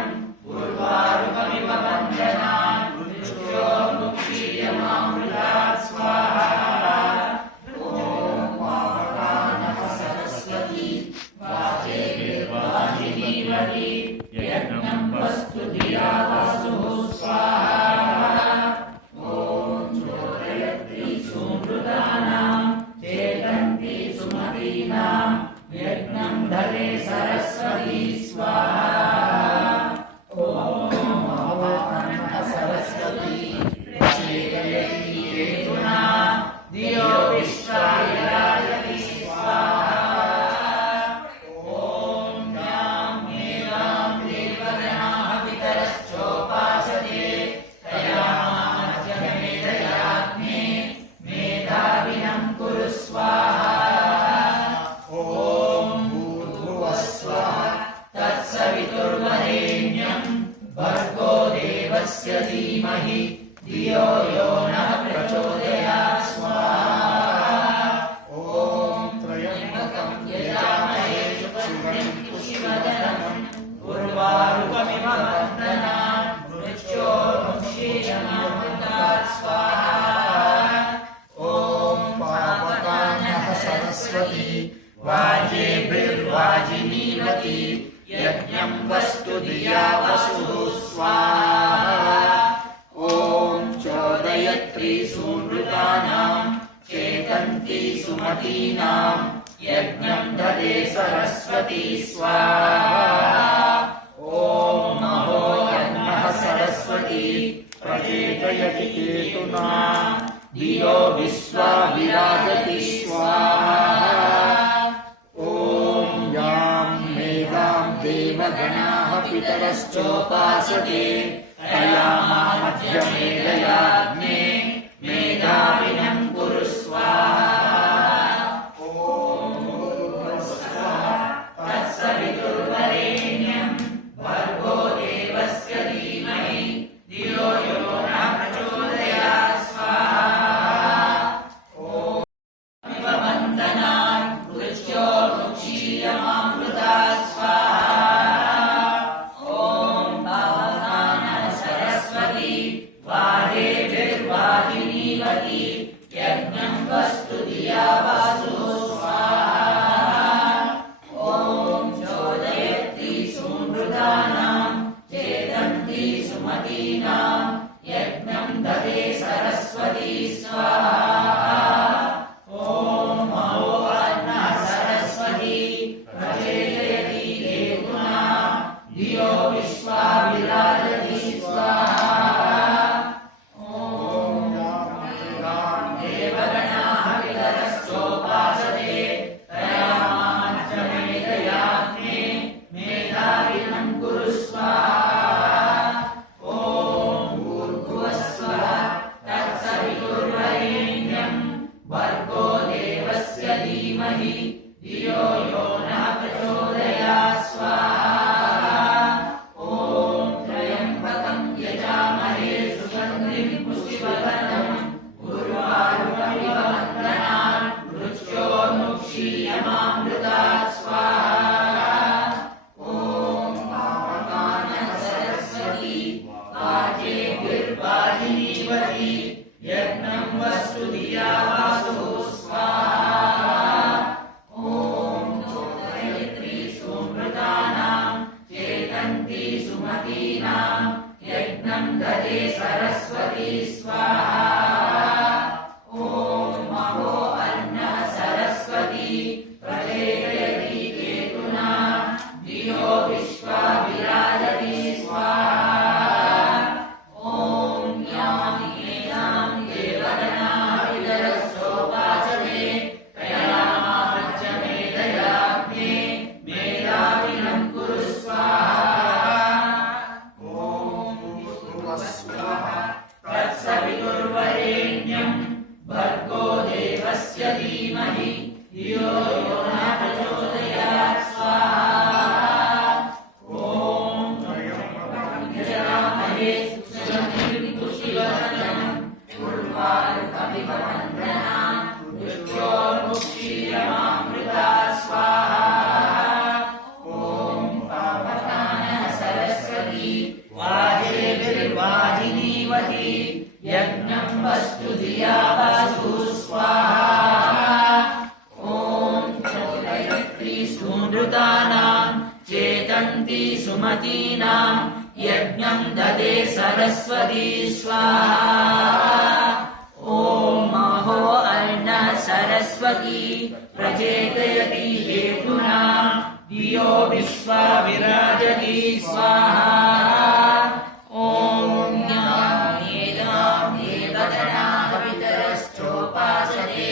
उर्वारुकमिव बन्धनान् मृत्योर्मुक्षीयमामृतात् स्वाहा ॐ पावकानः सरस्वती वाचेर्वाचिनीवती यज्ञं वस्तु धिया वसुः स्वाहा ॐ चोदयत्री सुमृतानां चेतन्ति सुमतीनां यज्ञं ददे सरस्वती स्वाहा ॐ महोपन्नः सरस्वती प्रचेदयति केतुना धियो विश्वा विराजति स्वाहा ॐ यां मेधां देवगणाः पितरश्चोपासते तया मामध्यमेधयाग्ने मेधाविनं कुरु स्वाहा ॐ भूर्भुवस्सुवः तत्सवितुर्वरेण्यं भर्गो देवस्य धीमहि धियो यो नः प्रचोदयात् स्वाहा ॐ त्र्यम्बकं यजामहे सुगन्धिं पुष्टिवर्धनं उर्वारुकमिव बन्धनान् मृत्योर्मुक्षीयमामृतात् स्वाहा ॐ पावकानः सरस्वती वाजेभिर्वाजिनीवती यज्ञं वस्तु धिया वसुः स्वाहा ॐ चोदयत्री सुमृतानां चेतन्ति सुमतीनां यज्ञं ददे सरस्वती स्वाहा ॐ महोपन्नः सरस्वती प्रचेदयति केतुना धियो विश्वा विराजति स्वाहा ॐ यां मेधां देवगणाः पितरश्चोपासते तया मामध्यमेधयाग्ने मेधाविनं कुरु स्वाहा ॐ भूर्भुवस्सुवः तत्सवितुर्वरेण्यं भर्गो देवस्य धीमहि धियो यो नः प्रचोदयात् स्वाहा ॐ इव बन्धनान् मृत्योर्मुक्षीयमामृतात् स्वाहा ॐ पावकानः सरस्वती वादेभिर्वाजिनीवती यज्ञं वस्तु धिया वसुः स्वाहा ॐ चोदयत्री सुमृतानां चेतन्ति सुमतीनां यज्ञं ददे सरस्वती स्वाहा ॐ महोपन्नः सरस्वती प्रचेदयति केतुना धियो विश्वा विराजति स्वाहा ॐ देवगणाः पितरश्चोपासते तया मामध्यमेधयाग्ने मेधाविनं कुरु स्वाहा ॐ भूर्भुवस्सुवः तत्सवितुर्वरेण्यं भर्गो देवस्य धीमहि धियो यो नः प्रचोदयात् स्वाहा ॐ त्र्यम्बकं यजामहे सुगन्धिं पुष्टिवर्धनं उर्वारुकमिव बन्धनान् मृत्योर्मुक्षीयमामृतात् स्वाहा ॐ पावकानः सरस्वती वाजेभिर्वाजिनीवती यज्ञं वस्तु धिया वसुः स्वाहा ॐ चोदयत्री सुमृतानां चेतन्ति सुमतीनां यज्ञं ददे सरस्वती स्वाहा ॐ महोपन्नः सरस्वती प्रचेदयति सूनृतानां चेतन्ति सुमतीनां यज्ञं ददे सरस्वती स्वाहा ॐ महो अर्णः सरस्वती प्रचेतयति हेतुना धियो विश्वा विराजति स्वाहा ॐ ज्ञानेदां देवगणाः पितरश्चोपासते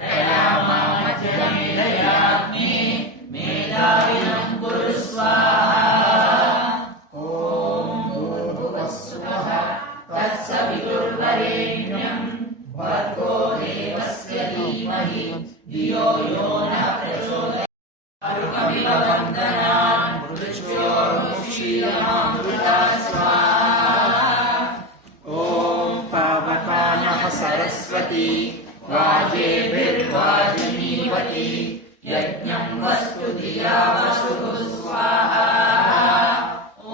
तयामामजमेधयाग्ने मेधाविनं कुरु स्वाहा ॐ भूर्भुवस्सुवः तत्सवितुर्वरेण्यं भर्गो देवस्य धीमहि धियो यो नः प्रचोदयात् वन्दनान् मृत्योर्मुक्षीयमामृता स्वाहा ॐ पावकानः सरस्वती वाजेभिर्वाजिनीवती यज्ञं वस्तु धिया वसुः स्वाहा ॐ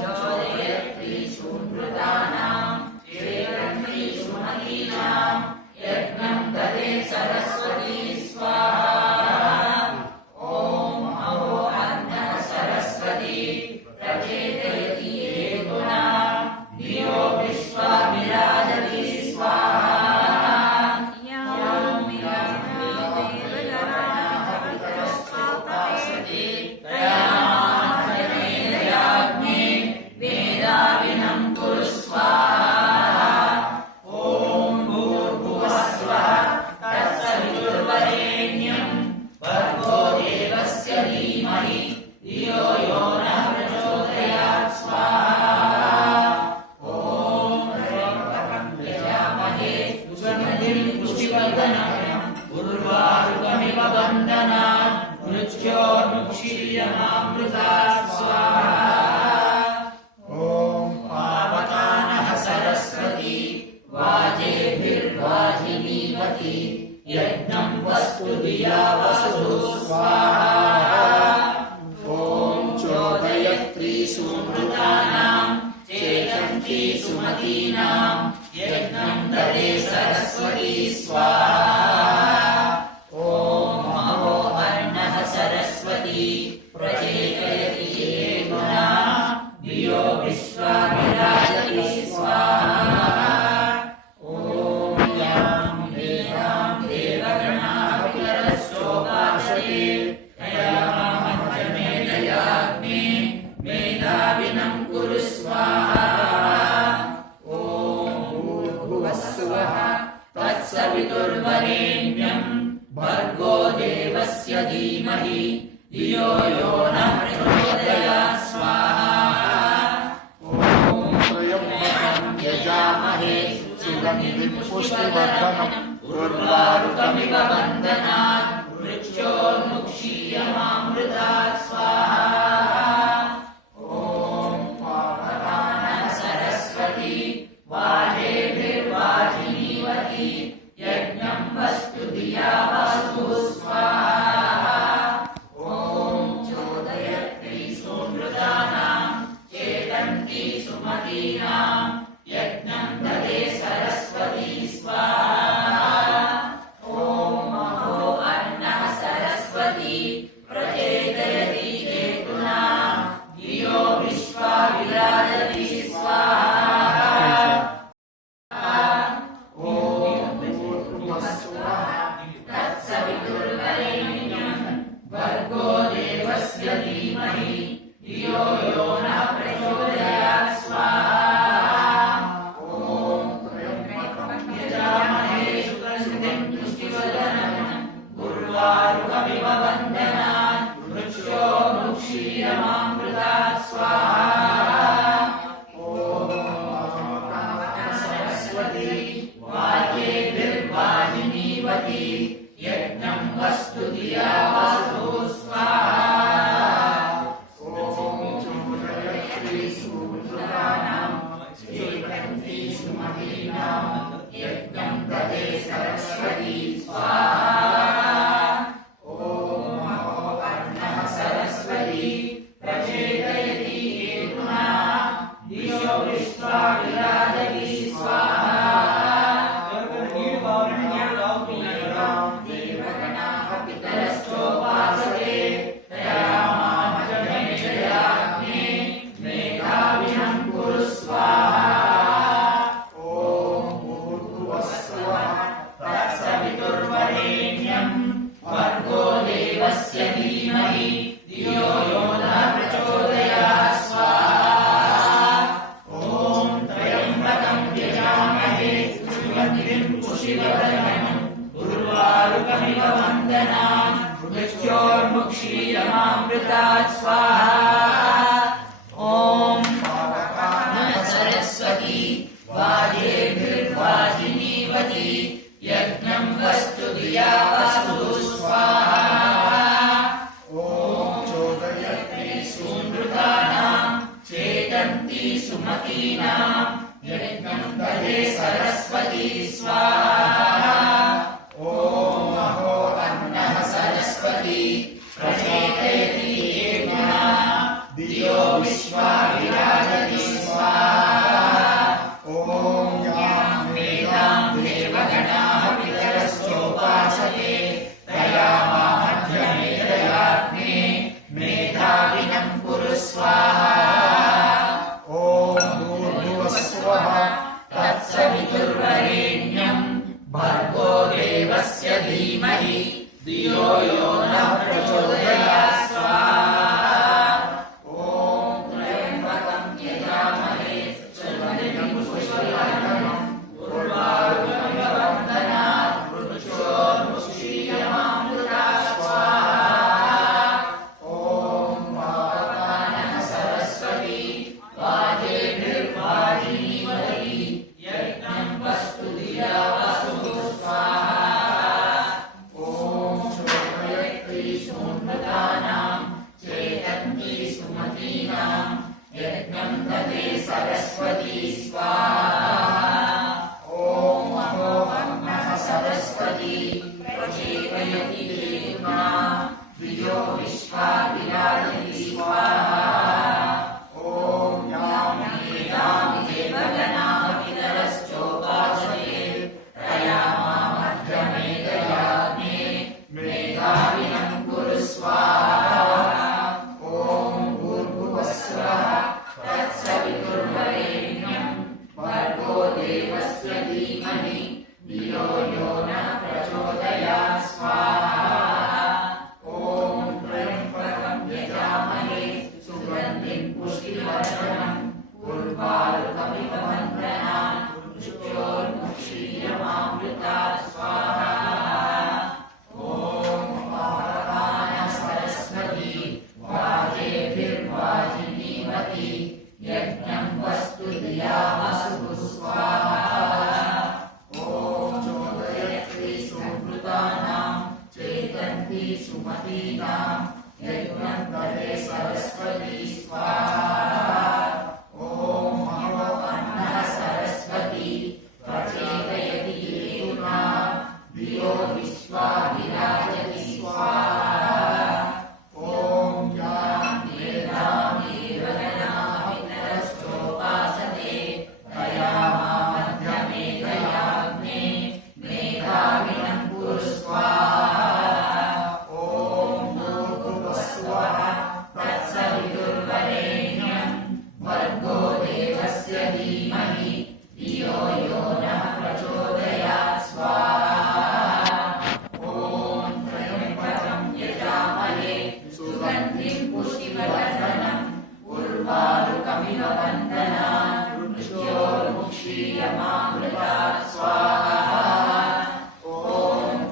चोदयत्री सुमृतानां चेतन्ति सुमतीनां यज्ञं ददे सरस्वती स्वाहा ॐ महो अन्नः सरस्वती प्रचेतयति हेतुना धियो विश्वा विराजति स्वाहा मेधाविनं कुरु स्वाहा ॐ भूर्भुवस्सुवः तत्सवितुर्वरेण्यं भर्गो देवस्य धीमहि धियो यो नः प्रचोदयात् स्वाहा ॐ त्र्यम्बकं यजामहे सुगन्धिं पुष्टिवर्धनम् उर्वारुकमिव बन्धनात् मृत्योर्मुक्षीयमामृतात् स्वाहा ॐ पावकानः सरस्वती वाजेभिर्वाजिनीवती यज्ञं वस्तु धिया वसुः स्वाहा ॐ चोदयत्री सुमृतानां चेतन्ति सुमतीनां यज्ञं ददे सरस्वती स्वाहा ॐ महो अर्णः सरस्वती प्रचेतयति हेतुना धियो विश्वा विराजति स्वाहा ॐ यां देवां देवगणाः पितरश्चोपासते तयामामजमेधयाग्ने मेधाविनं कुरु स्वाहा ॐ भूर्भुवस्सुवः तत्सवितुर्वरेण्यं भर्गो देवस्य धीमहि धियो यो नः प्रचोदयात् स्वाहा ॐ त्र्यम्बकं यजामहे सुगन्धिं पुष्टिवर्धनम् उर्वारुकमिव बन्धनात् मृत्योर्मुक्षीयमामृतात् स्वाहा ॐ पावकानः सरस्वती वाजेभिर्वाजिनीवती यज्ञं वस्तु धिया वसुः स्वाहा ॐ चोदयत्री सुमृतानां चेतन्ति सुमतीनां यज्ञं ददे सरस्वती स्वाहा ॐ महो अन्नः सरस्वती प्रचेतयति हेतुना धियो विश्वा विराजति स्वाहा ॐ भूर्भुवस्सुवः तत्सवितुर्वरेण्यं भर्गो देवस्य धीमहि धियो यो नः प्रचोदयात् स्वाहा ॐ त्र्यम्बकं यजामहे सुगन्धिं पुष्टिवर्धनम् उर्वारुकमिव बन्धनात् मृत्योर्मुक्षीयमामृतात् स्वाहा ॐ पावकानः सरस्वती वाजेभिर्वाजिनीवती यज्ञं वस्तु धिया वसुः स्वाहा ॐ चोदयत्री सुमृतानां चेतन्ति सुमतीनां यज्ञं ददे सरस्वती स्वाहा ॐ महो अर्णः सरस्वती प्रचेतयति मृत्योर्मुक्षीयमामृतात् स्वाहा ॐ सरस्वती वाजेभिर्वाजिनीवती यज्ञं वस्तु धिया वसु स्वाहा ॐ चोदयत्री सुमृतानां चेतन्ती सुमतीनां यज्ञं दधे सरस्वती स्वाहा ॐ महो अन्नः सरस्वती प्रचोदयति येना धियो विश्वा विराजति स्वाहा ॐ यां वेदां देवगणाः पितरश्चोपासते तया मामध्यमेतयाग्ने मेधाविनं कुरु स्वाहा ॐ भूर्भुवस्सुवः तत्सवितुर्वरेण्यं भर्गो देवस्य धीमहि धियो यो नः प्रचोदयात् स्वाहा ॐ त्र्यम्बकं यजामहे सुगन्धिं पुष्टिवर्धनम् उर्वारुकमिव बन्धनात् मृत्योर्मुक्षीयमामृतात् स्वाहा ॐ पावकानः सरस्वती वाजेभिर्वाजिनीवती यज्ञं वस्तु धिया वसु स्वाहा ॐ चोदयत्री सुमृतानां चेतन्ती सुमतीनां यज्ञं दधे सरस्वती स्वाहा ॐ महो अन्नः सरस्वती प्रचेतयति देवना धियो विश्वा विराजति स्वाहा ॐ यां वेदां देवगणाः पितरश्चोपासते तया मामध्यमेतयाग्ने मेधाविनं कुरु स्वाहा ॐ भूर्भुवस्सुवः तत्सवितुर्वरेण्यं भर्गो देवस्य धीमहि धियो यो नः प्रचोदयात् स्वाहा ॐ त्र्यम्बकं यजामहे सुगन्धिं पुष्टिवर्धनम् उर्वारुकमिव बन्धनात् मृत्योर्मुक्षीयमामृतात् स्वाहा ॐ पावकानः सरस्वती वाजेभिर्वाजिनीवती यज्ञं वस्तु धिया वसु स्वाहा ॐ चोदयत्री सुमृतानां चेतन्ती सुमतीनां यज्ञं दधे सरस्वती स्वाहा ॐ महो अन्नः सरस्वती प्रचेतयति येना धियो विश्वा विराजति स्वाहा ॐ यां वेदां देवगणाः पितरश्चोपासते तया मामध्यमेतयाग्ने मेधाविनं कुरु स्वाहा ॐ भूर्भुवस्सुवः तत्सवितुर्वरेण्यं भर्गो देवस्य धीमहि धियो यो नः प्रचोदयात् स्वाहा ॐ त्र्यम्बकं यजामहे सुगन्धिं पुष्टिवर्धनम् उर्वारुकमिव बन्धनात् मृत्योर्मुक्षीयमामृतात् स्वाहा ॐ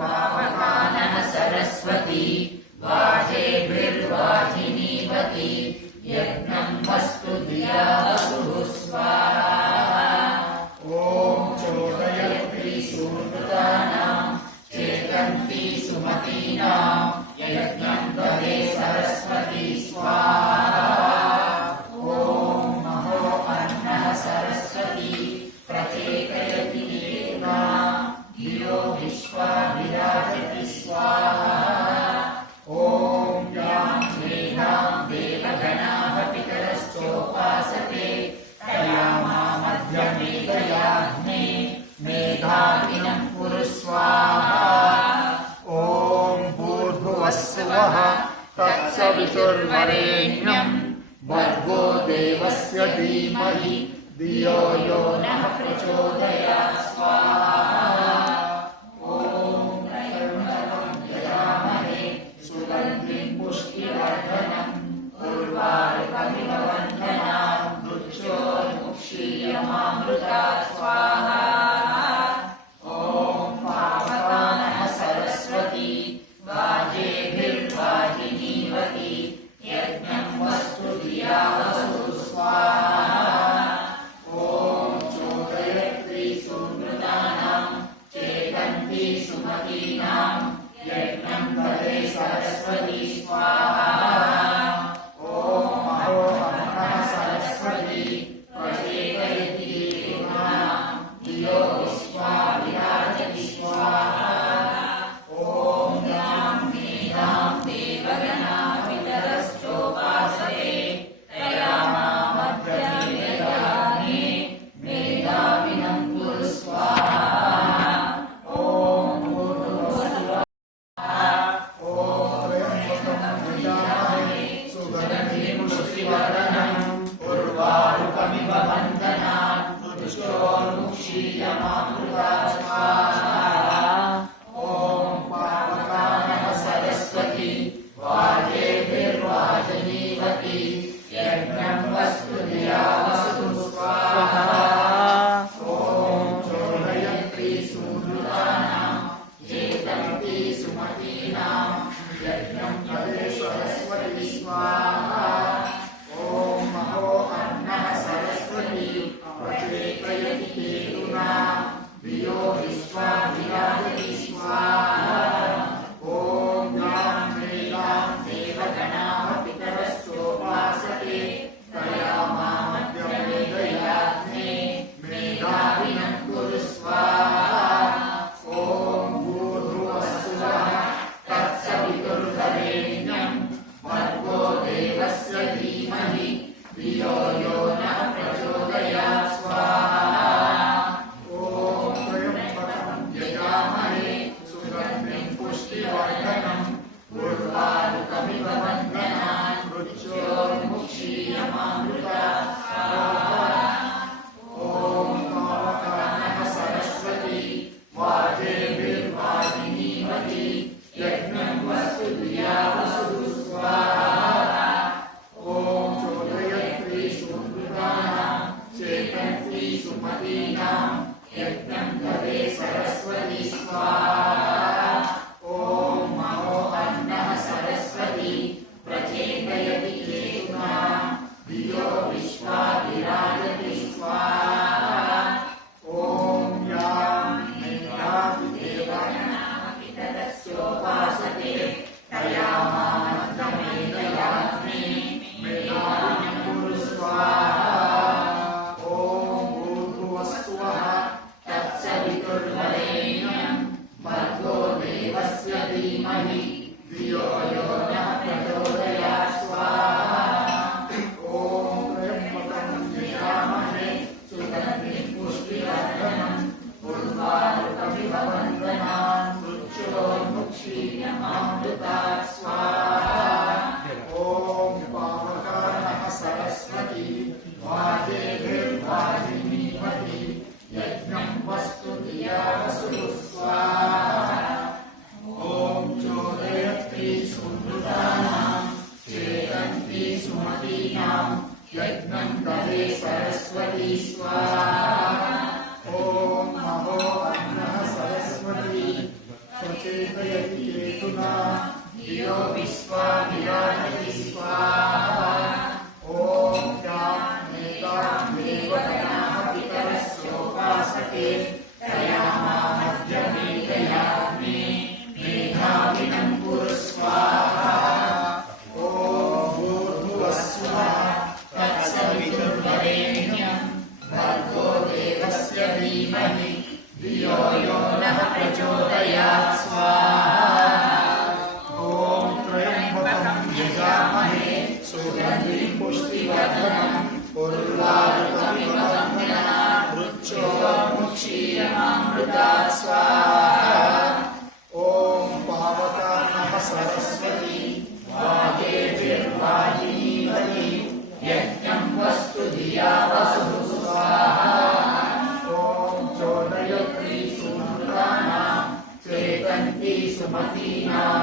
पावकानः सरस्वती वाजेभिर्वाजिनीवती यज्ञं वस्तु धिया वसु स्वाहा ॐ चोदयत्री सुमृतानां चेतन्ती सुमतीनां यज्ञं दधे सरस्वती स्वाहा ॐ महो अन्नः सरस्वती प्रचेतयति येना धियो विश्वा विराजति स्वाहा ॐ यां वेदां देवगणाः पितरश्चोपासते तया मामध्यमेतयाग्ने मेधाविनं कुरु स्वाहा ॐ भूर्भुवस्सुवः तत्सवितुर्वरेण्यं भर्गो देवस्य धीमहि धियो यो नः प्रचोदयात् स्वाहा ॐ त्र्यम्बकं यजामहे सुगन्धिं पुष्टिवर्धनम् उर्वारुकमिव बन्धनात् मृत्योर्मुक्षीयमामृतात् स्वाहा ॐ पावकानः सरस्वती वाजेभिर्वाजिनीवती तदे सरस्वती स्वाहा ॐ महो अन्नः सरस्वती प्रचेतयति केतुना धियो विश्वा विराजति स्वाहा ॐ यां वेदां देवगणाः पितरश्चोपासते तया मामद्यमेदयाग्ने मेधाविनं कुरु स्वाहा ॐ भूर्भुवस्सुवः तत्सवितुर्वरेण्यं भर्गो देवस्य धीमहि धियो यो नः प्रचोदयात् स्वाहा ॐ त्र्यम्बकं यजामहे सुगन्धिं पुष्टिवर्धनम् उर्वारुकमिव बन्धनान् मृत्योर्मुक्षीयमामृतात् स्वाहा ॐ पावकानः सरस्वती वाजेभिर्वाजिनीवती यज्ञं वस्तु धिया वसुः स्वाहा ॐ चोदयत्री सुमृतानां चेतन्त्री सुमतीनां यज्ञं ददे सरस्वती स्वाहा ॐ महो अन्नः सरस्वती प्रचेतयति केतुना धियो विश्वा विराजति स्वाहा ॐ यां मेधाविदेवगणाः पितरस्योपासते तया मामद्यमेदयाग्ने मेधाविनं कुरु स्वाहा ॐ भूर्भुवस्सुवः तत्सवितुर्वरेण्यं भर्गो देवस्य धीमहि धियो यो नः प्रचोदयात् स्वाहा ॐ त्र्यम्बकं यजामहे सुगन्धिं पुष्टिवर्धनम् उर्वारुकमिव बन्धनान् मृत्योर्मुक्षीयमामृतात् स्वाहा ॐ पावकानः सरस्वती वाजेभिर्वाजिनीवती यज्ञं वस्तु धिया वसुः स्वाहा ॐ चोदयत्री सुमृतानां चेतन्त्री सुमतीनां यज्ञं ददे सरस्वती स्वाहा ॐ महो अन्नः सरस्वती प्रचेतयति केतुना धियो विश्वा विराजति स्वाहा ॐ यां मेधां देवगणाः पितरस्योपासते तया मामद्यमेदयाग्ने मेधाविनं कुरु स्वाहा ॐ भूर्भुवस्सुवः तत्सवितुर्वरेण्यं भर्गो देवस्य धीमहि धियो यो नः प्रचोदयात् स्वाहा ॐ त्र्यम्बकं यजामहे सुगन्धिं पुष्टिवर्धनम् उर्वारुकमिव बन्धनान् मृत्योर्मुक्षीयमामृतात् स्वाहा ॐ पावकानः सरस्वती वाजेभिर्वाजिनीवती यज्ञं वस्तु धिया वसुः स्वाहा ॐ चोदयत्री सुमृतानां चेतन्त्री सुमतीनां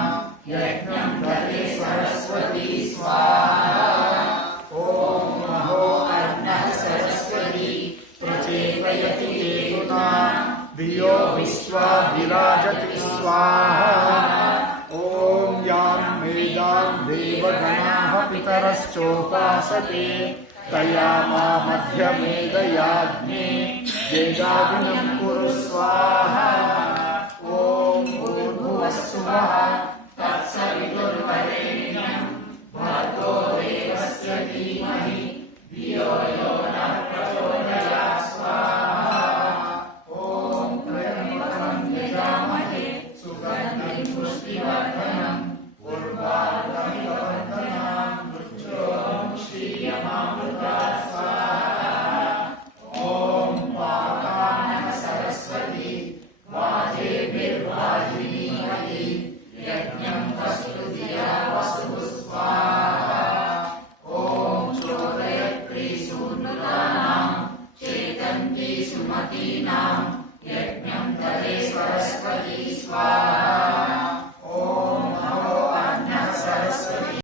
यज्ञं ददे सरस्वती स्वाहा ॐ महो अन्नः सरस्वती प्रचेतयति केतुना धियो विश्वा विराजति स्वाहा ॐ यां मेधां देवगणाः पितरश्चोपासते तया मामद्यमेदयाग्ने वेदाविनं कुरु स्वाहा ॐ भूर्भुवस्सुवः तत्सवितुर्वरेण्यं भर्गो देवस्य धीमहि धियो यो नः प्रचोदयात् स्वाहा ॐ त्र्यम्बकं यजामहे सुगन्धिं पुष्टिवर्धनम् उर्वारुकमिव बन्धनान् मृत्योर्मुक्षीयमामृतात् स्वाहा ॐ पावकानः सरस्वती वाजेभिर्वाजिनीवती यज्ञं वस्तु धिया वसुः स्वाहा ॐ चोदयत्री सुमृतानां चेतन्त्री सुमतीनां यज्ञं ददे सरस्वती स्वाहा